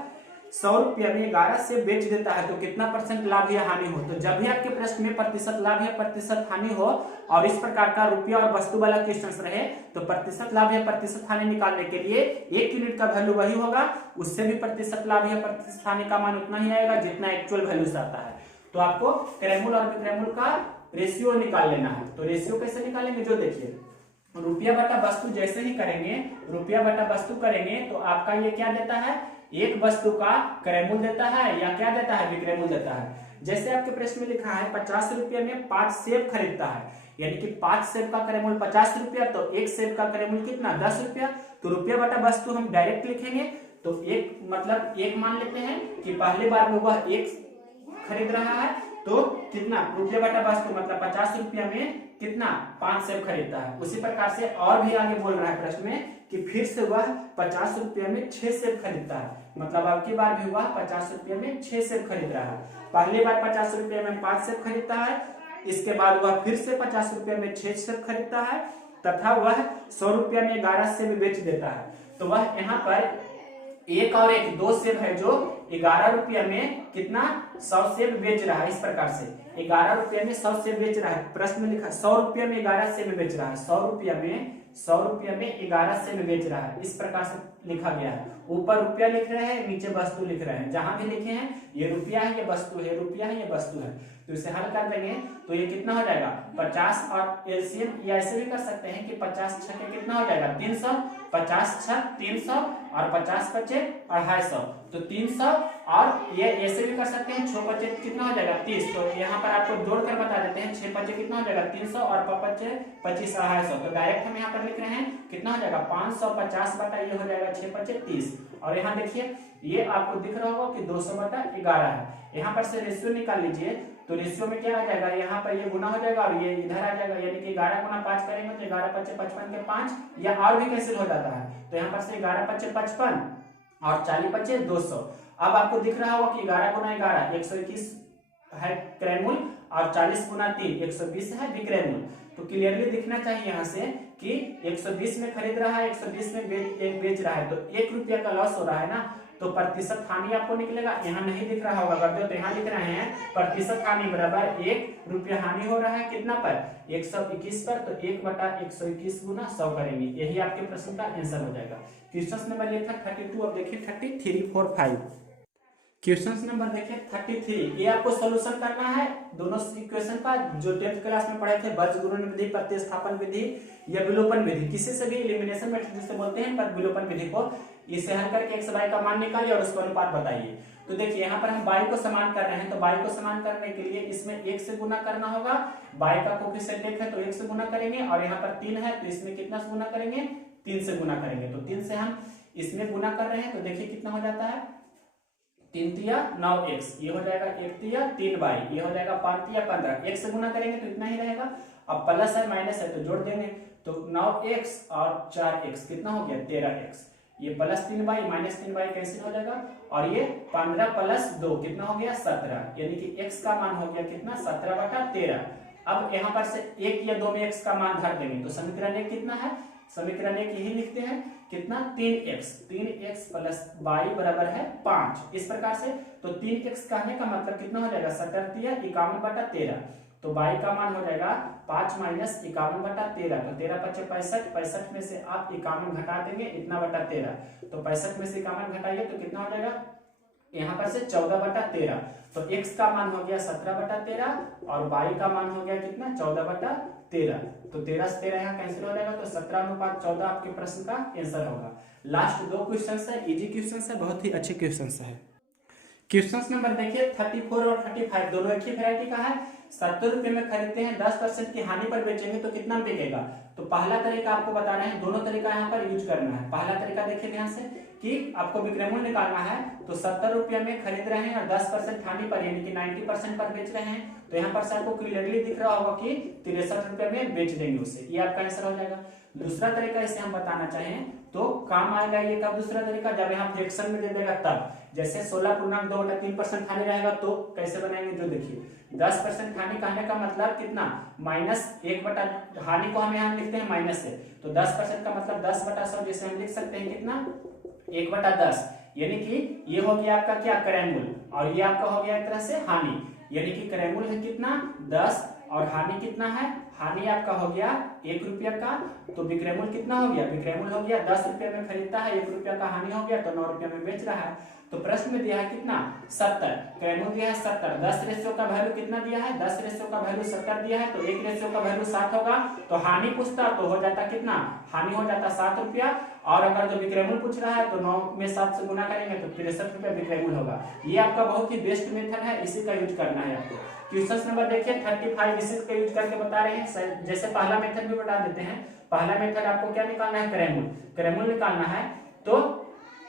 100 रुपये में 11 सेब बेच देता है, तो कितना % लाभ या हानि हो। तो जब भी आपके प्रश्न में प्रतिशत लाभ या प्रतिशत हानि हो और इस प्रकार का रुपया और वस्तु वाला क्वेश्चन रहे, तो प्रतिशत लाभ या प्रतिशत हानि निकालने के लिए 1 यूनिट का वैल्यू वही होगा, उससे भी प्रतिशत लाभ या प्रतिशत हानि का मान उतना ही आएगा जितना एक्चुअल वैल्यू से आता है। तो आपको क्रैमूल और विक्रैमूल का रेशियो निकाल लेना है। तो रेशियो कैसे निकालेंगे, जो देखिए, रुपया बटा वस्तु जैसे ही करेंगे, रुपया बटा वस्तु करेंगे, तो आपका ये क्या देता है, एक वस्तु का क्रैमूल देता है या क्या देता है, विक्रैमूल देता है। जैसे आपके प्रश्न में लिखा है 50 रुपये में 5 सेब खरीदता है, यानी कि 5 सेब का क्रैमूल 50 रुपया, तो 1 सेब का क्रैमूल कितना, 10 रुपया। तो रुपया बटा वस्तु हम डायरेक्ट लिखेंगे, तो एक मतलब एक मान लेते हैं कि पहली बार में वह एक खरीद रहा है, तो कितना रुपया बटा वस्तु मतलब 50 रुपया में कितना 5 सेब खरीदता है। उसी प्रकार से और भी आगे बोल रहा है प्रश्न में कि फिर से वह 50 रुपया में 6 सेब खरीदता है, मतलब अब की बार भी वह 50 रुपया में 6 सेब खरीद रहा है। पहली बार 50 रुपया में 5 सेब खरीदता है, इसके बाद वह फिर से 50 रुपया में 6 सेब खरीदता है तथा वह 100 रुपया में 11 सेब बेच देता है। तो वह यहाँ पर एक और एक 2 सेब है जो 11 रुपया में कितना 100 सेब बेच रहा है। इस प्रकार से 11 रुपया में 100 सेब बेच रहा है। प्रश्न में लिखा 100 रुपया में 11 सेब बेच रहा है, 100 रुपया में 11 सेब बेच रहा है। इस प्रकार से लिखा गया है। ऊपर रुपया लिख रहे हैं, नीचे वस्तु लिख रहे हैं। जहां भी लिखे हैं ये रुपया है, ये वस्तु है, रुपया है, ये वस्तु है, तो इसे हल कर देंगे तो ये कितना हो जाएगा 50 और एलसीएम या ऐसे भी कर सकते हैं कि 50 छके कितना हो जाएगा 300, 50 छक 300 और 50 पचे 250, तो 300 और ये ऐसे भी कर सकते हैं 6 पचे कितना हो जाएगा 30। तो यहाँ पर आपको जोड़कर बता देते हैं 6 पचे कितना हो जाएगा 300 और 5 पचे 25 250, तो डायरेक्ट हम यहाँ पर लिख रहे हैं कितना हो जाएगा 550 बटा ये हो जाएगा 6 पचे 30। और यहाँ देखिए ये आपको दिख रहा होगा कि 200 बटा 11 है। यहाँ पर से रेशियो निकाल लीजिए, तो रेशियो में क्या आ जाएगा यहाँ पर ये गुना हो जाएगा और ये इधर आ जाएगा, यानी कि 11 गुना 5 करेंगे तो 11 पचे 55 के 5 या और भी कैंसिल हो जाता है। तो यहाँ पर से 11 पचे 55 और 40 पचे 200। अब आपको दिख रहा होगा कि 11 गुना 11 121 है क्रय मूल्य और 40 गुना 3 120 है विक्रय मूल्य। तो क्लियरली दिखना चाहिए यहाँ से कि 120 में खरीद रहा है, 120 में बेच रहा है, तो 1 रुपया का लॉस हो रहा है ना, तो प्रतिशत हानि आपको निकलेगा। यहाँ नहीं दिख रहा होगा कर दो, तो यहाँ लिख रहे हैं प्रतिशत हानि बराबर 1 रुपया हानि हो रहा है कितना पर 121 पर, तो 1 बटा 121 गुना 100 करेंगे। यही आपके प्रश्न का आंसर हो जाएगा। क्वेश्चन नंबर ये था 32। अब देखिए 33, 4, 5 क्वेश्चन नंबर देखिए 33। ये आपको सोल्यूशन करना है दोनों इक्वेशन का जो 10th क्लास में पढ़े थे, वर्ग गुणन विधि, प्रतिस्थापन विधि या विलोपन विधि, किसी से भी एलिमिनेशन मेथड जिसे बोलते हैं पर विलोपन विधि को, इसे हल करके x y का मान निकालिए और उसका अनुपात बताइए। तो देखिए यहाँ पर हम y को समान कर रहे हैं, तो y को समान करने के लिए इसमें 1 से गुना करना होगा। y का कोफिशिएंट 1 है तो 1 से गुना करेंगे, और यहाँ पर 3 है तो इसमें कितना से गुना करेंगे 3 से गुना करेंगे। तो 3 से हम इसमें गुना कर रहे हैं, तो देखिए कितना हो जाता है 3 तिया 9x, ये हो जाएगा 1 तिया 3y, ये हो जाएगा 5 तिया 15। 1 से गुना करेंगे तो इतना ही रहेगा। अब प्लस है माइनस है तो जोड़ देंगे, तो 9x और 4x कितना हो गया 13x, ये plus 3y minus 3y cancel हो जाएगा, और ये 15 प्लस 2 कितना हो गया 17, यानी कि x का मान हो गया कितना 17 बटा 13। अब यहाँ पर से 1 या 2 में x का मान धर देंगे, तो समीकरण 1 कितना है, समीकरण 1 यही लिखते हैं कितना 3x प्लस y बराबर है 5। इस प्रकार से तो 3x कहने का मतलब कितना हो जाएगा 17 तिया 51 बटा 13, तो y का मान हो जाएगा 5 माइनस 51 बटा 13, तो 13 पचे 65, 65 में से आप 51 घटा देंगे इतना बटा 13, तो 65 में से 51 घटाइए तो कितना हो जाएगा यहाँ पर से 14 बटा 13। तो x का मान हो गया 17 बटा 13 और y का मान हो गया कितना 14 बटा 13, तो 13 से 13 यहाँ कैंसिल हो जाएगा, तो 17:14 आपके प्रश्न का आंसर होगा। लास्ट 2 क्वेश्चन है, इजी क्वेश्चन है, बहुत ही अच्छे क्वेश्चन है। क्वेश्चन नंबर देखिए 34 और 35 दोनों एक ही वैरायटी का है। 70 रुपए में खरीदते हैं, 10% की हानि पर बेचेंगे तो कितना बिकेगा। तो पहला तरीका आपको बता रहे हैं, दोनों तरीका यहाँ पर यूज करना है। पहला तरीका देखिए ध्यान से कि आपको विक्रय मूल्य निकालना है, तो 70 रुपया में खरीद रहे हैं और 10% हानि पर यानी कि 90% पर बेच रहे हैं, तो यहाँ पर से आपको क्लियरली दिख रहा होगा कि 63 रुपये में बेच देंगे उसे, ये आपका आंसर हो जाएगा। दूसरा तरीका इसे हम बताना चाहें तो काम आएगा ये कब, दूसरा तरीका जब यहाँ फ्रैक्शन में दे देगा तब, जैसे 16.2/3% हानि रहेगा तो कैसे बनाएंगे, जो देखिए 10% हानि कहने का मतलब कितना -1 बटा, हानि को हम यहाँ लिखते हैं माइनस से, तो 10% का मतलब 10 बटा 100, जैसे हम लिख सकते हैं कितना 1 बटा 10, यानी कि ये हो गया आपका क्या क्रय मूल्य, और ये आपका हो गया एक तरह से हानि, यानी कि क्रय मूल्य है कितना 10 और हानि कितना है, हानि आपका हो गया 1 रुपया का, तो विक्रय मूल्य कितना हो गया, विक्रय मूल्य हो गया 10 रुपये में खरीदता है, 1 रुपया का हानि हो गया तो 9 रुपये में बेच रहा है। तो प्रश्न में दिया है कितना 70, क्रय मूल्य दिया है 70, 10 रेशियो का वैल्यू कितना दिया है, 10 रेशियो का वैल्यू 70 दिया है, तो 1 रेशियो का वैल्यू 7 होगा, तो हानि पूछता तो हो जाता कितना, हानि हो जाता 7 रुपया, और अगर जो विक्रय मूल्य पूछ रहा है तो 9 में 7 से गुना करेंगे तो 63 रुपया विक्रय मूल्य होगा। ये आपका बहुत ही बेस्ट मेथड है, इसी का यूज करना है आपको। क्वेश्चन नंबर देखिए 35 इसी का यूज करके बता रहे हैं, जैसे पहला मेथड भी बता देते हैं। पहला मेथड आपको क्या निकालना है, क्रय मूल्य, क्रय मूल्य निकालना है, तो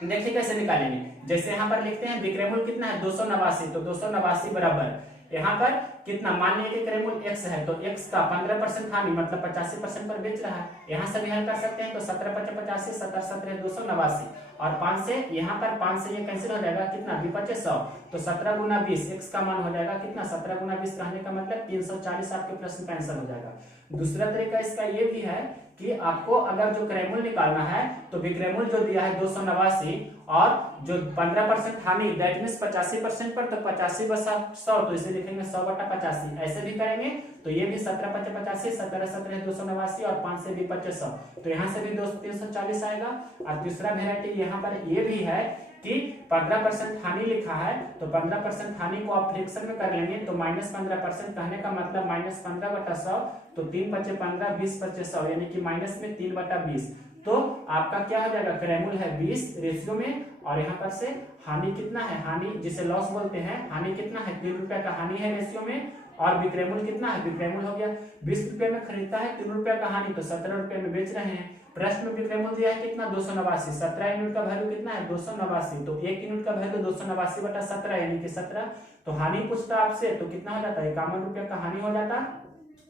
देखिए कैसे निकालेंगे। जैसे यहाँ पर लिखते हैं विक्रयमूल्य कितना है 289, तो 289 बराबर यहाँ पर कितना, मान लीजिए कि क्रयमूल्य x है तो x का 15% हानि मतलब 85% पर बेच रहा है। यहाँ से भी हल कर सकते हैं तो 17 × 85 17 17 289 और 5 से यहाँ पर 5 से ये कैंसिल हो जाएगा कितना 2×100 तो 17 × 20 x का मान हो जाएगा कितना 17 × 20 कहने का मतलब 340 आपके प्रश्न का आंसर हो जाएगा। दूसरा तरीका इसका ये भी है कि आपको अगर जो क्रयमूल्य निकालना है तो विक्रयमूल्य जो दिया है 289 और जो 15% हानि दैट मींस 85% पर तो 85/100 तो इसे लिखेंगे 100/85। ऐसे भी करेंगे तो ये भी 17 × 85 17 17 289 और 5 से 2×100 तो यहाँ से भी 340 आएगा। और तीसरा वेराइटी यहाँ पर ये भी है कि 15% हानि लिखा है तो 15% हानि को आप फ्रैक्शन में कर लेंगे तो -15% कहने का मतलब -15/100 तो 3 × 15 20/100 यानी कि माइनस में 3/20 तो आपका क्या हो जाएगा क्रयमूल्य है 20 रेशियो में और यहाँ पर से हानि कितना है, हानि जिसे लॉस बोलते हैं, हानि कितना है 3 रुपए का हानि है रेशियो में और विक्रयमूल्य कितना है, विक्रयमूल्य हो गया 20 रुपए में खरीदता है 3 रुपए का हानि तो 17 रुपए में बेच रहे हैं। प्रश्न में विक्रयमूल्य दिया है कितना 289, 17 यूनिट का वैल्यू कितना है 289 तो 1 यूनिट का वैल्यू 289/17 यानी कि 17 तो हानि पूछता आपसे तो कितना हो जाता है 51 रुपए का हानि हो जाता।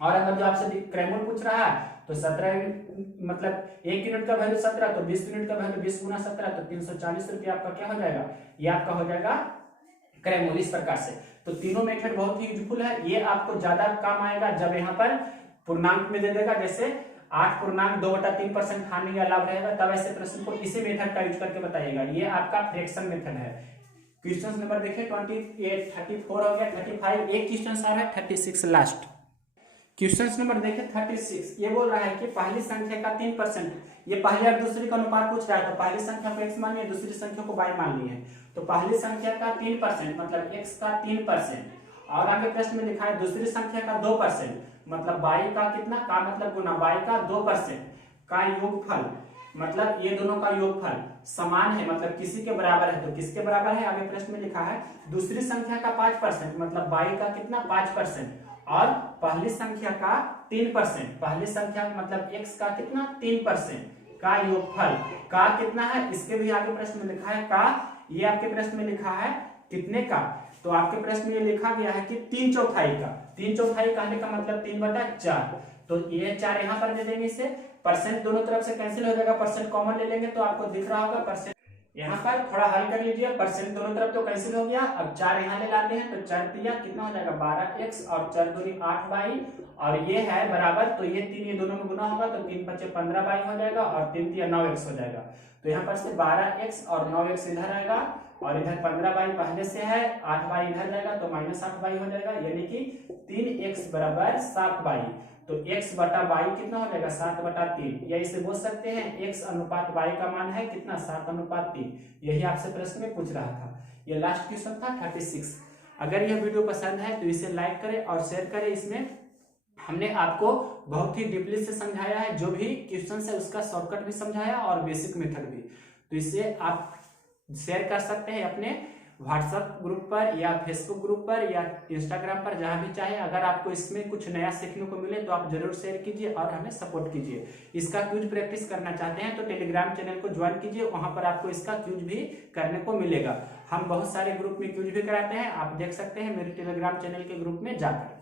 और अगर जो आपसे क्रयमूल्य पूछ रहा है तो 17 मतलब 1 यूनिट का वैल्यू 17 तो 20 यूनिट का वैल्यू 20 × 17 तो 340 रुपये आपका क्या हो जाएगा, ये आपका हो जाएगा क्रयमूल्य। इस प्रकार से तो तीनों मेथड बहुत ही यूजफुल है। ये आपको ज्यादा काम आएगा जब यहाँ पर पूर्णांक में दे देगा, जैसे 8.2/3% हानि या लाभ रहेगा तब ऐसे प्रश्न को इसी मेथड का यूज करके बताइएगा। ये आपका फ्रैक्शन मेथड है। क्वेश्चन नंबर देखिए 28 34 हो गया 35 एक क्वेश्चन आ रहा है 36 लास्ट। क्वेश्चन नंबर देखिए 36 ये बोल रहा है कि पहली संख्या का 3% ये पहली और दूसरी का अनुपात पूछ रहा है तो पहली संख्या को x मान लिया दूसरी संख्या को y मान ली है तो पहली संख्या का 3% मतलब x का 3% और आगे प्रश्न में लिखा है दूसरी संख्या का 2% मतलब y का कितना का मतलब गुना y का 2% का योगफल मतलब ये दोनों का योगफल समान है मतलब किसी के बराबर है तो किसके बराबर है, आगे प्रश्न में लिखा है दूसरी संख्या का 5% मतलब y का कितना 5% और पहली संख्या का 3%, पहली संख्या मतलब x का कितना 3% का योगफल का कितना है, इसके भी आगे प्रश्न में लिखा है का, ये आपके प्रश्न में लिखा है कितने का, तो आपके प्रश्न में ये लिखा गया है कि 3/4 का। 3/4 कहने का मतलब 3/4 तो ये 4 यहाँ पर दे देंगे, इसे परसेंट दोनों तरफ से कैंसिल हो जाएगा, परसेंट कॉमन ले लेंगे तो आपको दिख रहा होगा परसेंट। यहाँ पर थोड़ा हल कर लीजिए, परसेंट दोनों तरफ तो कैंसिल हो गया। अब 4 यहाँ ले लाते हैं तो 4 तिया कितना हो जाएगा 12x और 4 दूनी 8y और ये है बराबर तो ये 3 ये दोनों में गुना होगा तो 3 × 5 = 15y हो जाएगा और 3 तिया 9x हो जाएगा। तो यहाँ पर से 12x और 9x इधर आएगा और इधर 15y पहले से है 8y इधर जाएगा तो -8y हो जाएगा यानी कि 3x = 7y तो x/y कितना हो जाएगा 7/3 या इसे बोल सकते हैं x अनुपात y का मान है कितना 7/3। यही आपसे प्रश्न में पूछ रहा था। ये लास्ट क्वेश्चन था 36। अगर यह वीडियो पसंद है तो इसे लाइक करें और शेयर करें। इसमें हमने आपको बहुत ही डीपली से समझाया है, जो भी क्वेश्चन है उसका शॉर्टकट भी समझाया और बेसिक मेथड भी, तो इसे आप शेयर कर सकते हैं अपने व्हाट्सएप ग्रुप पर या फेसबुक ग्रुप पर या इंस्टाग्राम पर, जहां भी चाहे। अगर आपको इसमें कुछ नया सीखने को मिले तो आप जरूर शेयर कीजिए और हमें सपोर्ट कीजिए। इसका क्यूज प्रैक्टिस करना चाहते हैं तो टेलीग्राम चैनल को ज्वाइन कीजिए, वहां पर आपको इसका क्यूज भी करने को मिलेगा। हम बहुत सारे ग्रुप में क्यूज भी कराते हैं, आप देख सकते हैं मेरे टेलीग्राम चैनल के ग्रुप में जाकर।